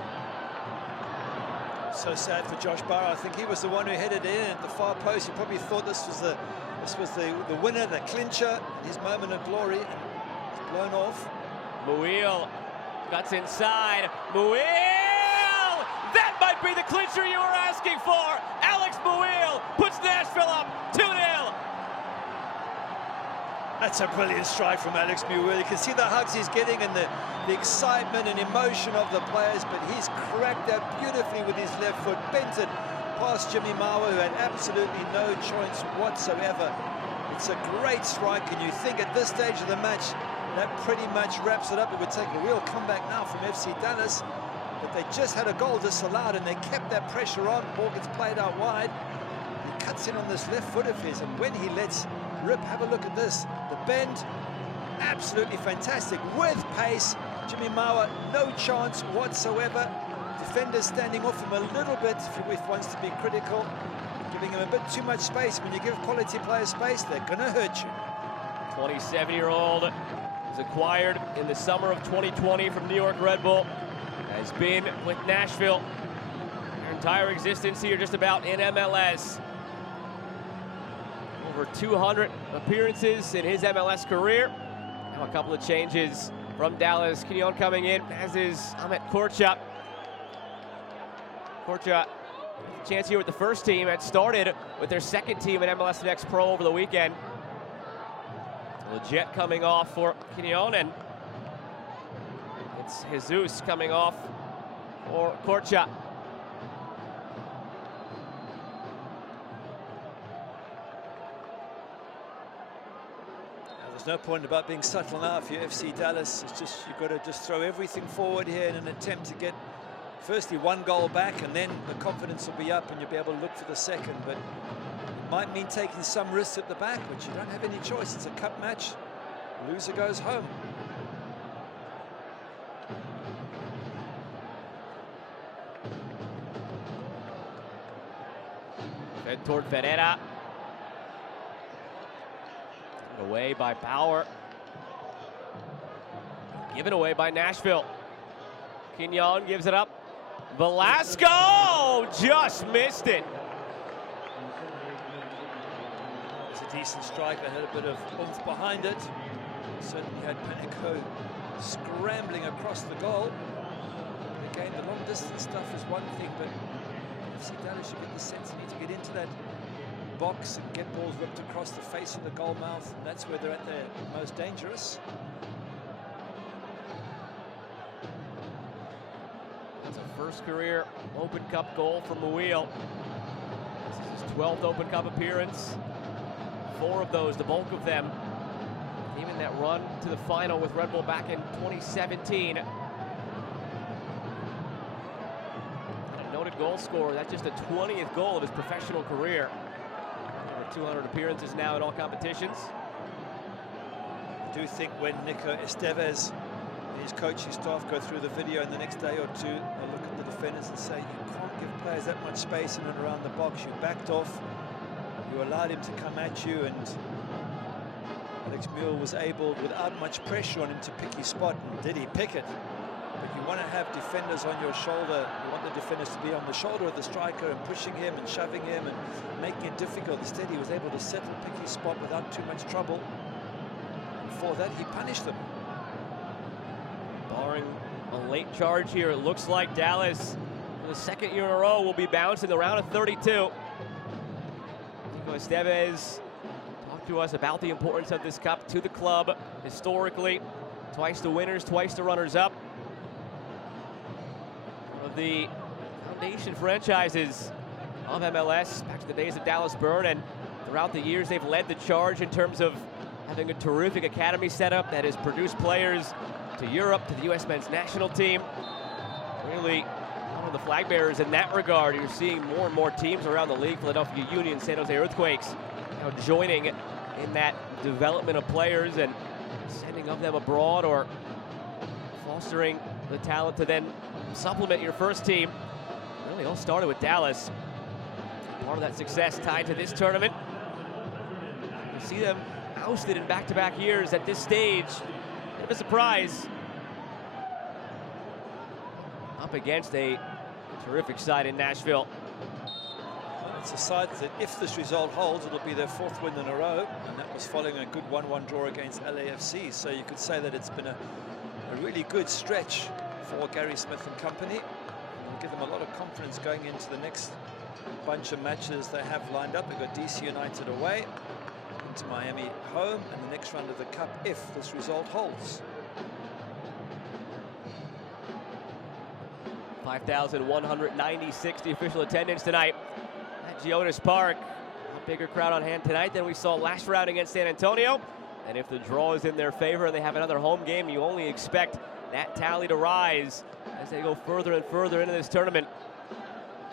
So sad for Josh Barrow. I think he was the one who headed it in at the far post. He probably thought this was the winner, the clincher, his moment of glory, and it's blown off. Muil cuts inside. Muil! That might be the clincher you were asking for. Alex Muil puts Nashville up 2-0. That's a brilliant strike from Alex Muil. You can see the hugs he's getting and the excitement and emotion of the players, but he's cracked that beautifully with his left foot, bent it past Jimmy Mawa, who had absolutely no chance whatsoever. It's a great strike, and you think at this stage of the match, that pretty much wraps it up. It would take a real comeback now from FC Dallas, but they just had a goal disallowed, and they kept that pressure on. Ball gets played out wide. He cuts in on this left foot of his, and when he lets rip, have a look at this. The bend, absolutely fantastic, with pace. Jimmy Mawa, no chance whatsoever. Defenders standing off him a little bit if he wants to be critical, giving him a bit too much space. When you give quality players space, they're going to hurt you. 27-year-old was acquired in the summer of 2020 from New York Red Bull. Has been with Nashville their entire existence here, just about in MLS. Over 200 appearances in his MLS career. Now a couple of changes from Dallas. Quignon coming in, as is Ahmet Korcha. Korcha, chance here with the first team, had started with their second team in MLS Next Pro over the weekend. Leggett coming off for Quignon, and it's Jesus coming off for Korcha. There's no point about being subtle now if you're FC Dallas. It's just, you've got to just throw everything forward here in an attempt to get firstly one goal back, and then the confidence will be up and you'll be able to look for the second. But it might mean taking some risks at the back, but you don't have any choice. It's a cup match. Loser goes home. Fed toward Ferreira. Away by Bauer. Given away by Nashville. Quignon gives it up. Velasco just missed it. It's a decent strike that had a bit of oomph behind it. Certainly had Pico scrambling across the goal. game. The long distance stuff is one thing, but FC Dallas, you get the sense you need to get into that box and get balls whipped across the face of the goal mouth, and that's where they're at their most dangerous. That's a first career Open Cup goal for Muil. This is his 12th Open Cup appearance. 4 of those, the bulk of them, came in that run to the final with Red Bull back in 2017. And a noted goal scorer. That's just the 20th goal of his professional career. Over 200 appearances now in all competitions. I do think when Nico Estevez and his coaching staff go through the video in the next day or two, they'll look at the defenders and say, you can't give players that much space in and around the box. You backed off, you allowed him to come at you, and Alex Muir was able, without much pressure on him, to pick his spot. And did he pick it? But you want to have defenders on your shoulder. You want the defenders to be on the shoulder of the striker and pushing him and shoving him and making it difficult. Instead, he was able to settle, pick his spot without too much trouble. And for that, he punished them. Barring a late charge here, it looks like Dallas, for the second year in a row, will be bounced in the round of 32. Nico Estevez talked to us about the importance of this cup to the club historically. Twice the winners, twice the runners-up. One of the foundation franchises of MLS back to the days of Dallas Burn, and throughout the years they've led the charge in terms of having a terrific academy setup that has produced players to Europe, to the U.S. men's national team. Really one of the flag bearers in that regard. You're seeing more and more teams around the league, Philadelphia Union, San Jose Earthquakes, now joining in that development of players and sending of them abroad or fostering the talent to then supplement your first team. Really all started with Dallas. Part of that success tied to this tournament. You see them ousted in back-to-back years at this stage. Bit of a surprise. Up against a terrific side in Nashville. It's a side that, if this result holds, it'll be their 4th win in a row, and that was following a good 1-1 draw against LAFC. So you could say that it's been a really good stretch for Gary Smith and company. It'll give them a lot of confidence going into the next bunch of matches they have lined up. They've got DC United away, into Miami home, and the next round of the Cup if this result holds. 5,196 the official attendance tonight at Geodis Park. A bigger crowd on hand tonight than we saw last round against San Antonio. And if the draw is in their favor and they have another home game, you only expect that tally to rise as they go further and further into this tournament.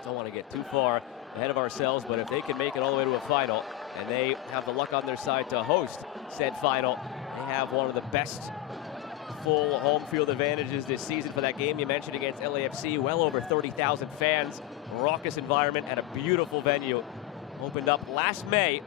Don't want to get too far ahead of ourselves, but if they can make it all the way to a final, and they have the luck on their side to host said final, they have one of the best full home field advantages this season for that game you mentioned against LAFC. Well over 30,000 fans, raucous environment at a beautiful venue. Opened up last May.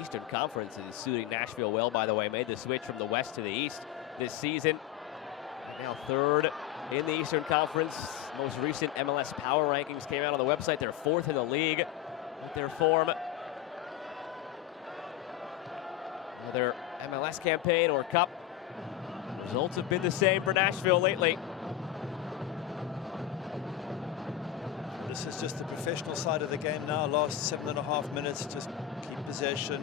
Eastern Conference is suiting Nashville well, by the way. Made the switch from the West to the East this season. And now 3rd in the Eastern Conference. Most recent MLS Power Rankings came out on the website. They're 4th in the league with their form. Whether MLS campaign or Cup, results have been the same for Nashville lately. This is just the professional side of the game now. Last 7.5 minutes, just keep possession,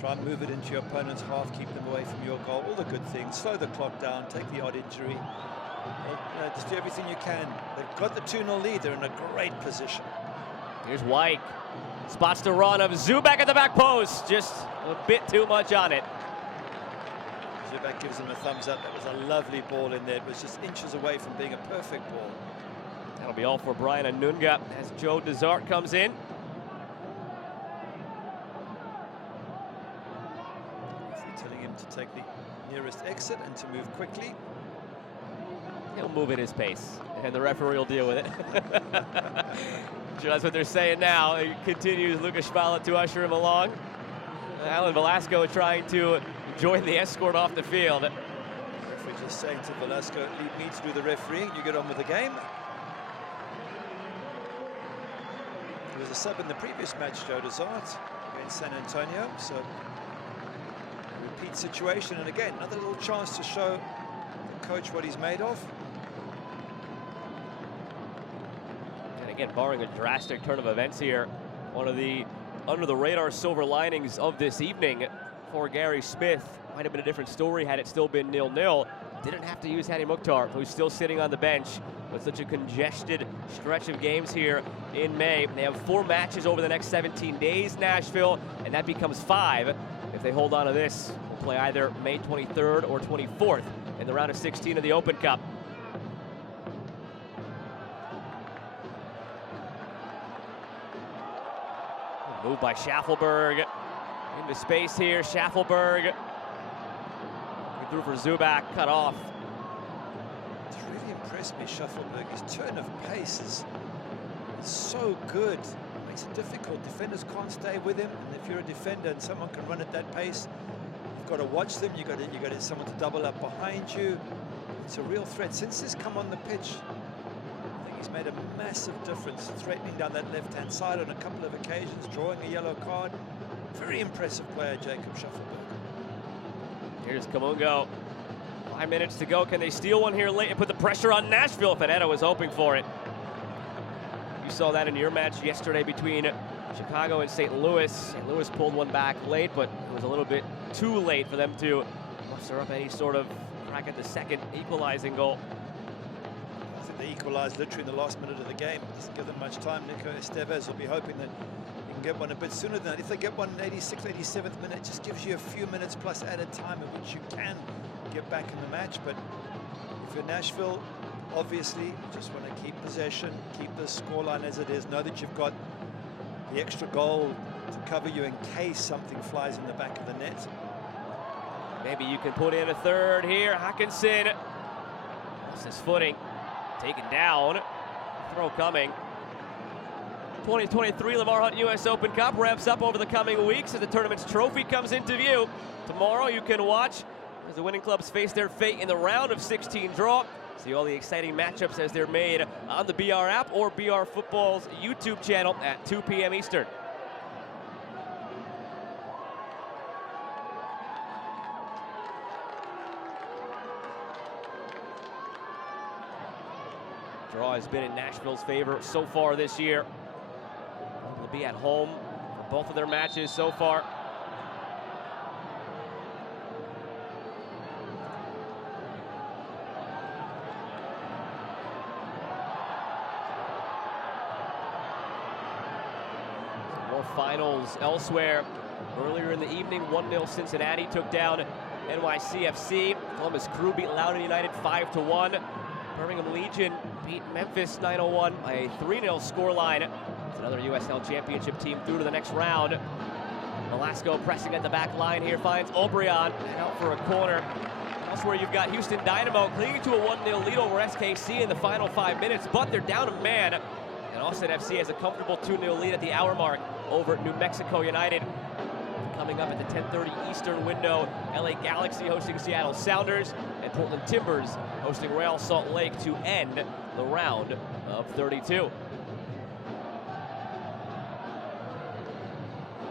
try and move it into your opponent's half, keep them away from your goal, all the good things. Slow the clock down, take the odd injury, just do everything you can. They've got the 2-0 lead, they're in a great position. Here's White, spots the run of Zubak at the back post, just a bit too much on it. Zubak gives him a thumbs up. That was a lovely ball in there. It was just inches away from being a perfect ball. That'll be all for Brian Anunga as Joe Desart comes in. Telling him to take the nearest exit and to move quickly. He'll move at his pace, and the referee will deal with it. Sure, that's what they're saying now. It continues Lucas Schmallet to usher him along. Alan Velasco trying to join the escort off the field. Referee just saying to Velasco, leave me to do the refereeing, you get on with the game. He was a sub in the previous match, Joe Desart, against San Antonio, so repeat situation, and again, another little chance to show the coach what he's made of. And again, barring a drastic turn of events here, one of the under-the-radar silver linings of this evening for Gary Smith. Might have been a different story had it still been 0-0. Didn't have to use Hany Mukhtar, who's still sitting on the bench with such a congested stretch of games here in May. They have 4 matches over the next 17 days, Nashville, and that becomes 5 if they hold on to this. We'll play either May 23rd or 24th in the round of 16 of the Open Cup. Move by Schaffelberg into space here. Schaffelberg through for Zubac, cut off. It's really impressed me, Schaffelberg. His turn of pace is so good. Makes it difficult. Defenders can't stay with him, and if you're a defender and someone can run at that pace, you've got to watch them. You got to someone to double up behind you. It's a real threat. Since he's come on the pitch, I think he's made a massive difference, threatening down that left-hand side on a couple of occasions, drawing a yellow card. Very impressive player, Jacob Schaffelberg. Here's Kamungo. 5 minutes to go. Can they steal one here late and put the pressure on Nashville? Fedetta was hoping for it. You saw that in your match yesterday between Chicago and St. Louis. St. Louis pulled one back late, but it was a little bit too late for them to muster up any sort of crack at the second equalizing goal. I think they equalized literally in the last minute of the game. Doesn't give them much time. Nico Estevez will be hoping that he can get one a bit sooner than that. If they get one in 86th, 87th minute, it just gives you a few minutes plus added time in which you can get back in the match. But if you're Nashville, obviously you just want to keep possession, keep the scoreline as it is, know that you've got the extra goal to cover you in case something flies in the back of the net. Maybe you can put in a third here. Hawkinson lost his footing, taken down, throw coming. 2023 Lamar Hunt US Open Cup ramps up over the coming weeks as the tournament's trophy comes into view. Tomorrow you can watch as the winning clubs face their fate in the round of 16 draw. See all the exciting matchups as they're made on the BR app or BR Football's YouTube channel at 2 p.m. Eastern. Draw has been in Nashville's favor so far this year. They'll be at home for both of their matches so far. More finals elsewhere. Earlier in the evening, 1-0 Cincinnati took down NYCFC. Columbus Crew beat Loudoun United 5-1. Birmingham Legion beat Memphis 901 by a 3-0 scoreline. It's another USL Championship team through to the next round. Velasco pressing at the back line here, finds Obrian and out for a corner. Elsewhere you've got Houston Dynamo clinging to a 1-0 lead over SKC in the final 5 minutes, but they're down a man. And Austin FC has a comfortable 2-0 lead at the hour mark over New Mexico United. Coming up at the 10:30 Eastern window, LA Galaxy hosting Seattle Sounders and Portland Timbers hosting Real Salt Lake to end the round of 32.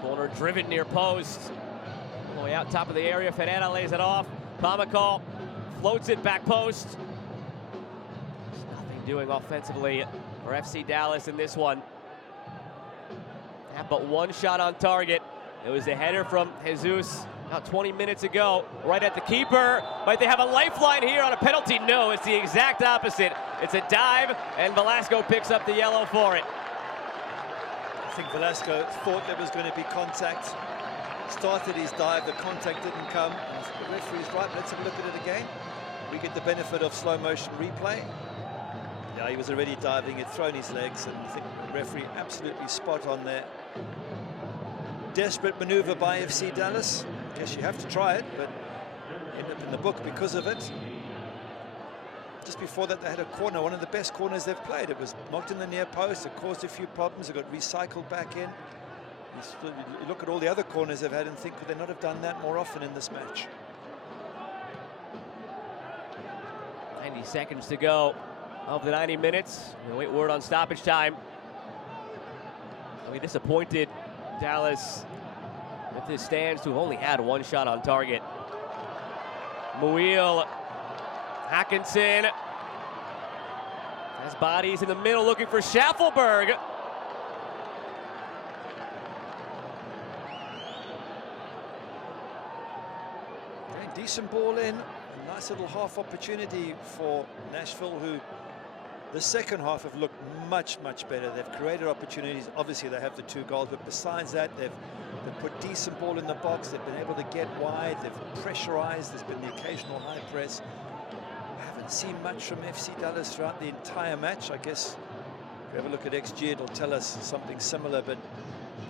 Corner driven near post. All the way out top of the area, Ferreira lays it off. Pamacol floats it back post. There's nothing doing offensively for FC Dallas in this one. Have but one shot on target. It was a header from Jesus about 20 minutes ago, right at the keeper. Might they have a lifeline here on a penalty? No, it's the exact opposite. It's a dive, and Velasco picks up the yellow for it. I think Velasco thought there was going to be contact. Started his dive, the contact didn't come. And the referee's right, let's have a look at it again. We get the benefit of slow motion replay. Yeah, he was already diving, he'd thrown his legs, and I think the referee absolutely spot on there. Desperate maneuver by FC Dallas. I guess you have to try it, but end up in the book because of it. just before that, they had a corner, one of the best corners they've played. It was knocked in the near post. It caused a few problems. It got recycled back in. You look at all the other corners they've had and think, could they not have done that more often in this match? 90 seconds to go of the 90 minutes. We'll wait word on stoppage time. I'll be disappointed, Dallas, with his stands to have only had one shot on target. Muil, Hackinson has bodies in the middle looking for Schaffelberg. Decent ball in, a nice little half opportunity for Nashville, who the second half have looked much better. They've created opportunities. Obviously they have the 2 goals, but besides that, they've put decent ball in the box. They've been able to get wide. They've pressurized. There's been the occasional high press. Haven't seen much from FC Dallas throughout the entire match. I guess if we have a look at XG, it'll tell us something similar, but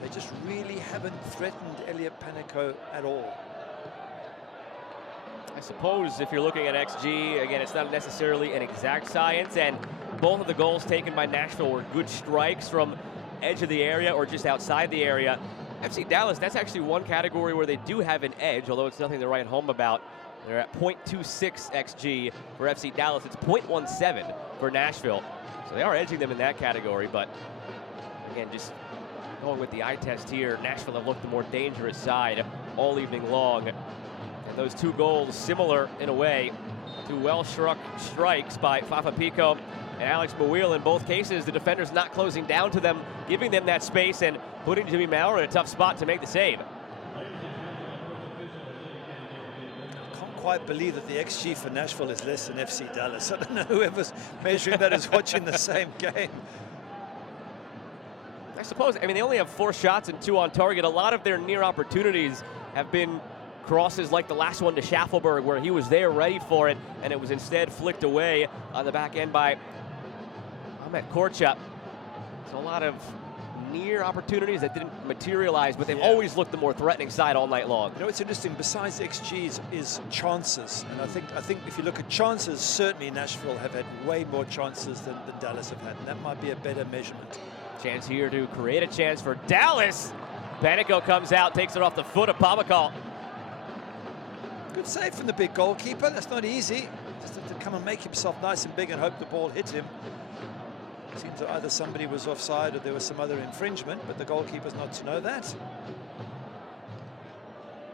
they just really haven't threatened Elliot Pico at all. I suppose if you're looking at XG, again, it's not necessarily an exact science, and both of the goals taken by Nashville were good strikes from edge of the area or just outside the area. FC Dallas, that's actually one category where they do have an edge, although it's nothing to write home about. They're at 0.26 XG for FC Dallas. It's 0.17 for Nashville. So they are edging them in that category, but again, just going with the eye test here, Nashville have looked the more dangerous side all evening long. And those 2 goals, similar in a way to well-struck strikes by Pico and Alex Muil. In both cases, the defenders not closing down to them, giving them that space and putting Jimmy Maurer in a tough spot to make the save. Can't quite believe that the XG for Nashville is less than FC Dallas. I don't know whoever's measuring that is watching the same game. I suppose, I mean, they only have 4 shots and 2 on target. A lot of their near opportunities have been crosses like the last one to Schaffelberg, where he was there ready for it, and it was instead flicked away on the back end by Ahmet Korcha. So a lot of near opportunities that didn't materialize, but they've always looked the more threatening side all night long. You know, it's interesting, besides XGs is chances, and I think if you look at chances, certainly Nashville have had way more chances than Dallas have had, and that might be a better measurement. Chance here to create a chance for Dallas. Pico comes out, takes it off the foot of Pamukal. Good save from the big goalkeeper. That's not easy. Just have to come and make himself nice and big and hope the ball hit him. It seems that either somebody was offside or there was some other infringement, but the goalkeeper's not to know that.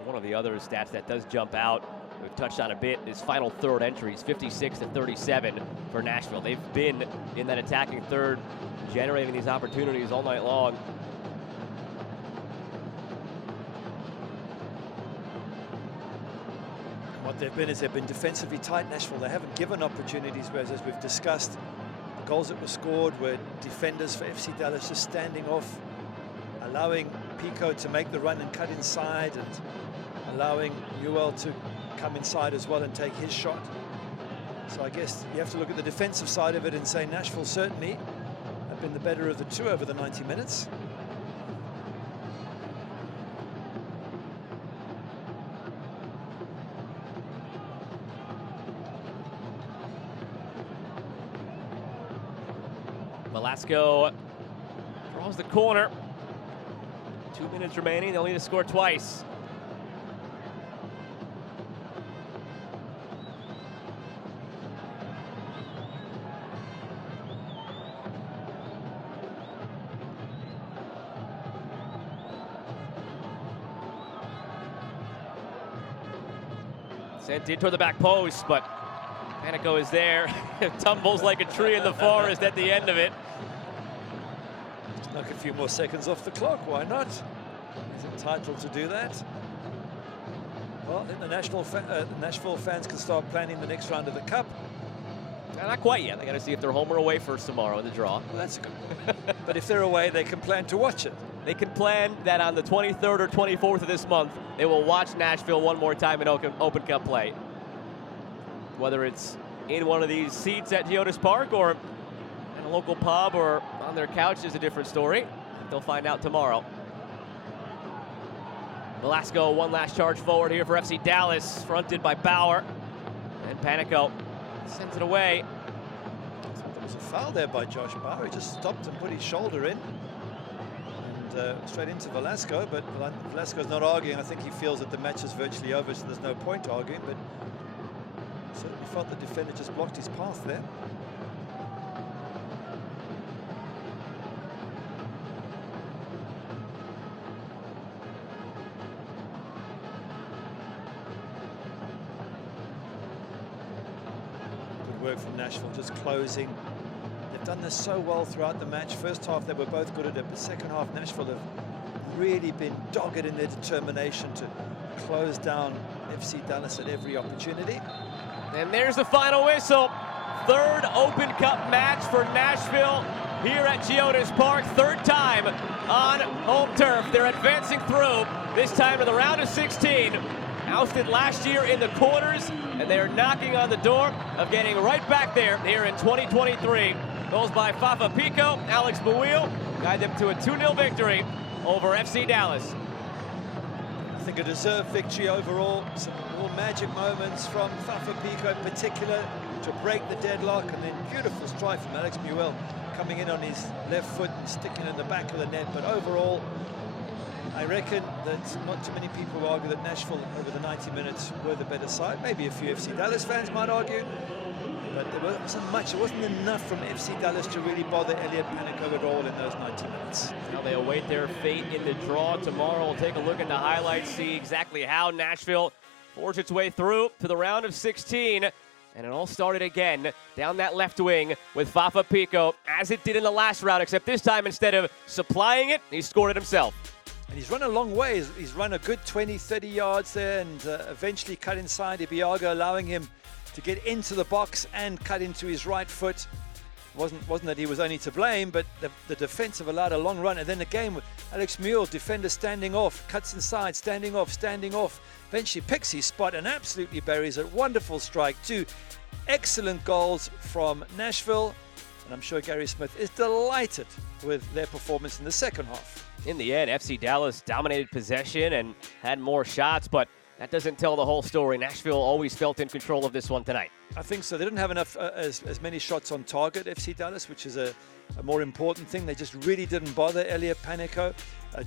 One of the other stats that does jump out, we've touched on a bit, is final third entries, 56-37 for Nashville. They've been in that attacking third, generating these opportunities all night long. What they've been is they've been defensively tight, Nashville. They haven't given opportunities, whereas as we've discussed, the goals that were scored were defenders for FC Dallas just standing off, allowing Pico to make the run and cut inside, and allowing Muil to come inside as well and take his shot. So I guess you have to look at the defensive side of it and say Nashville certainly have been the better of the 2 over the 90 minutes. Velasco draws the corner. 2 minutes remaining. They'll need to score twice. Sent in toward the back post, but Pico is there. Tumbles like a tree in the forest at the end of it. Just knock a few more seconds off the clock, why not? He's entitled to do that. Well, then the Nashville fans can start planning the next round of the Cup. Not quite yet. They got to see if they're home or away first tomorrow in the draw. Well, that's a good point. But if they're away, they can plan to watch it. They can plan that on the 23rd or 24th of this month, they will watch Nashville one more time in Open Cup play. Whether it's in one of these seats at Geodis Park or in a local pub or on their couch is a different story. They'll find out tomorrow. Velasco, one last charge forward here for FC Dallas, fronted by Bauer. And Pico Sends it away. There was a foul there by Josh Bauer. He just stopped and put his shoulder in. And straight into Velasco, but Velasco's not arguing. I think he feels that the match is virtually over, so there's no point arguing, but certainly felt the defender just blocked his path there. Good work from Nashville, just closing. They've done this so well throughout the match. First half, they were both good at it, but second half, Nashville have really been dogged in their determination to close down FC Dallas at every opportunity. And there's the final whistle. Third Open Cup match for Nashville here at Geodis Park. Third time on home turf. They're advancing through, this time to the round of 16. Ousted last year in the quarters, and they're knocking on the door of getting right back there here in 2023. Goals by Fafa Pico, Alex Buil guide them to a 2-0 victory over FC Dallas. I think a deserved victory overall. Some more magic moments from Fafa Pico in particular to break the deadlock, and then beautiful strike from Alex Buil coming in on his left foot and sticking in the back of the net. But overall, I reckon that not too many people will argue that Nashville over the 90 minutes were the better side. Maybe a few FC Dallas fans might argue, but there wasn't much. It wasn't enough from FC Dallas to really bother Elliot Panico at all in those 90 minutes. Now they await their fate in the draw tomorrow. We'll take a look at the highlights, see exactly how Nashville forged its way through to the round of 16. And it all started again down that left wing with Fafa Pico, as it did in the last round, except this time instead of supplying it, he scored it himself. And he's run a long way. He's run a good 20, 30 yards there, and eventually cut inside Ibiaga, allowing him to get into the box and cut into his right foot. Wasn't that he was only to blame, but the defense have allowed a long run. And then again with Alex Mule, defender standing off, cuts inside, standing off. Eventually picks his spot and absolutely buries it. Wonderful strike. 2 excellent goals from Nashville. And I'm sure Gary Smith is delighted with their performance in the second half. In the end, FC Dallas dominated possession and had more shots, but that doesn't tell the whole story. Nashville always felt in control of this one tonight. I think so. They didn't have enough as many shots on target, FC Dallas, which is a more important thing. They just really didn't bother Elliot Panico.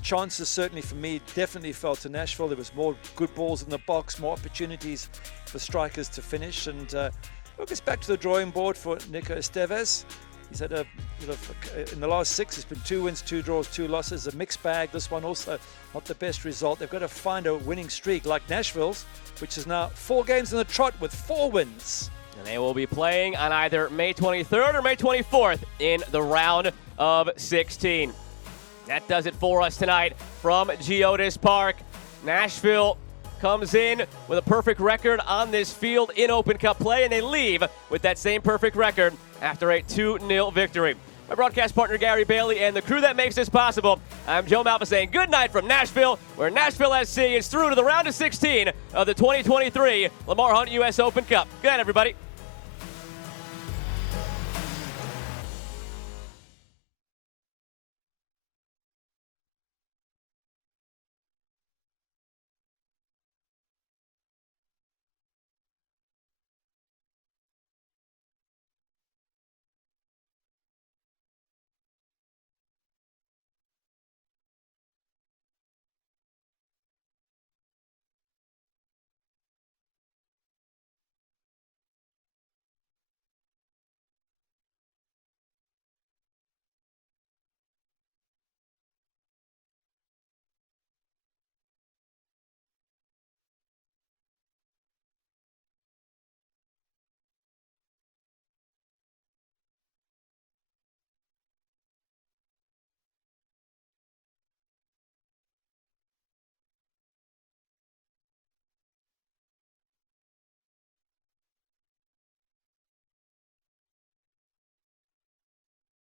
Chances certainly for me definitely fell to Nashville. There was more good balls in the box, more opportunities for strikers to finish. And look, it's back to the drawing board for Nico Estevez. He's had in the last 6, it's been 2 wins, 2 draws, 2 losses, a mixed bag. This one also not the best result. They've got to find a winning streak like Nashville's, which is now 4 games in the trot with 4 wins. And they will be playing on either May 23rd or May 24th in the round of 16. That does it for us tonight from Geodis Park. Nashville comes in with a perfect record on this field in Open Cup play, and they leave with that same perfect record after a 2-0 victory. My broadcast partner Gary Bailey and the crew that makes this possible, I'm Joe Malfa saying good night from Nashville, where Nashville SC is through to the round of 16 of the 2023 Lamar Hunt U.S. Open Cup. Good night, everybody.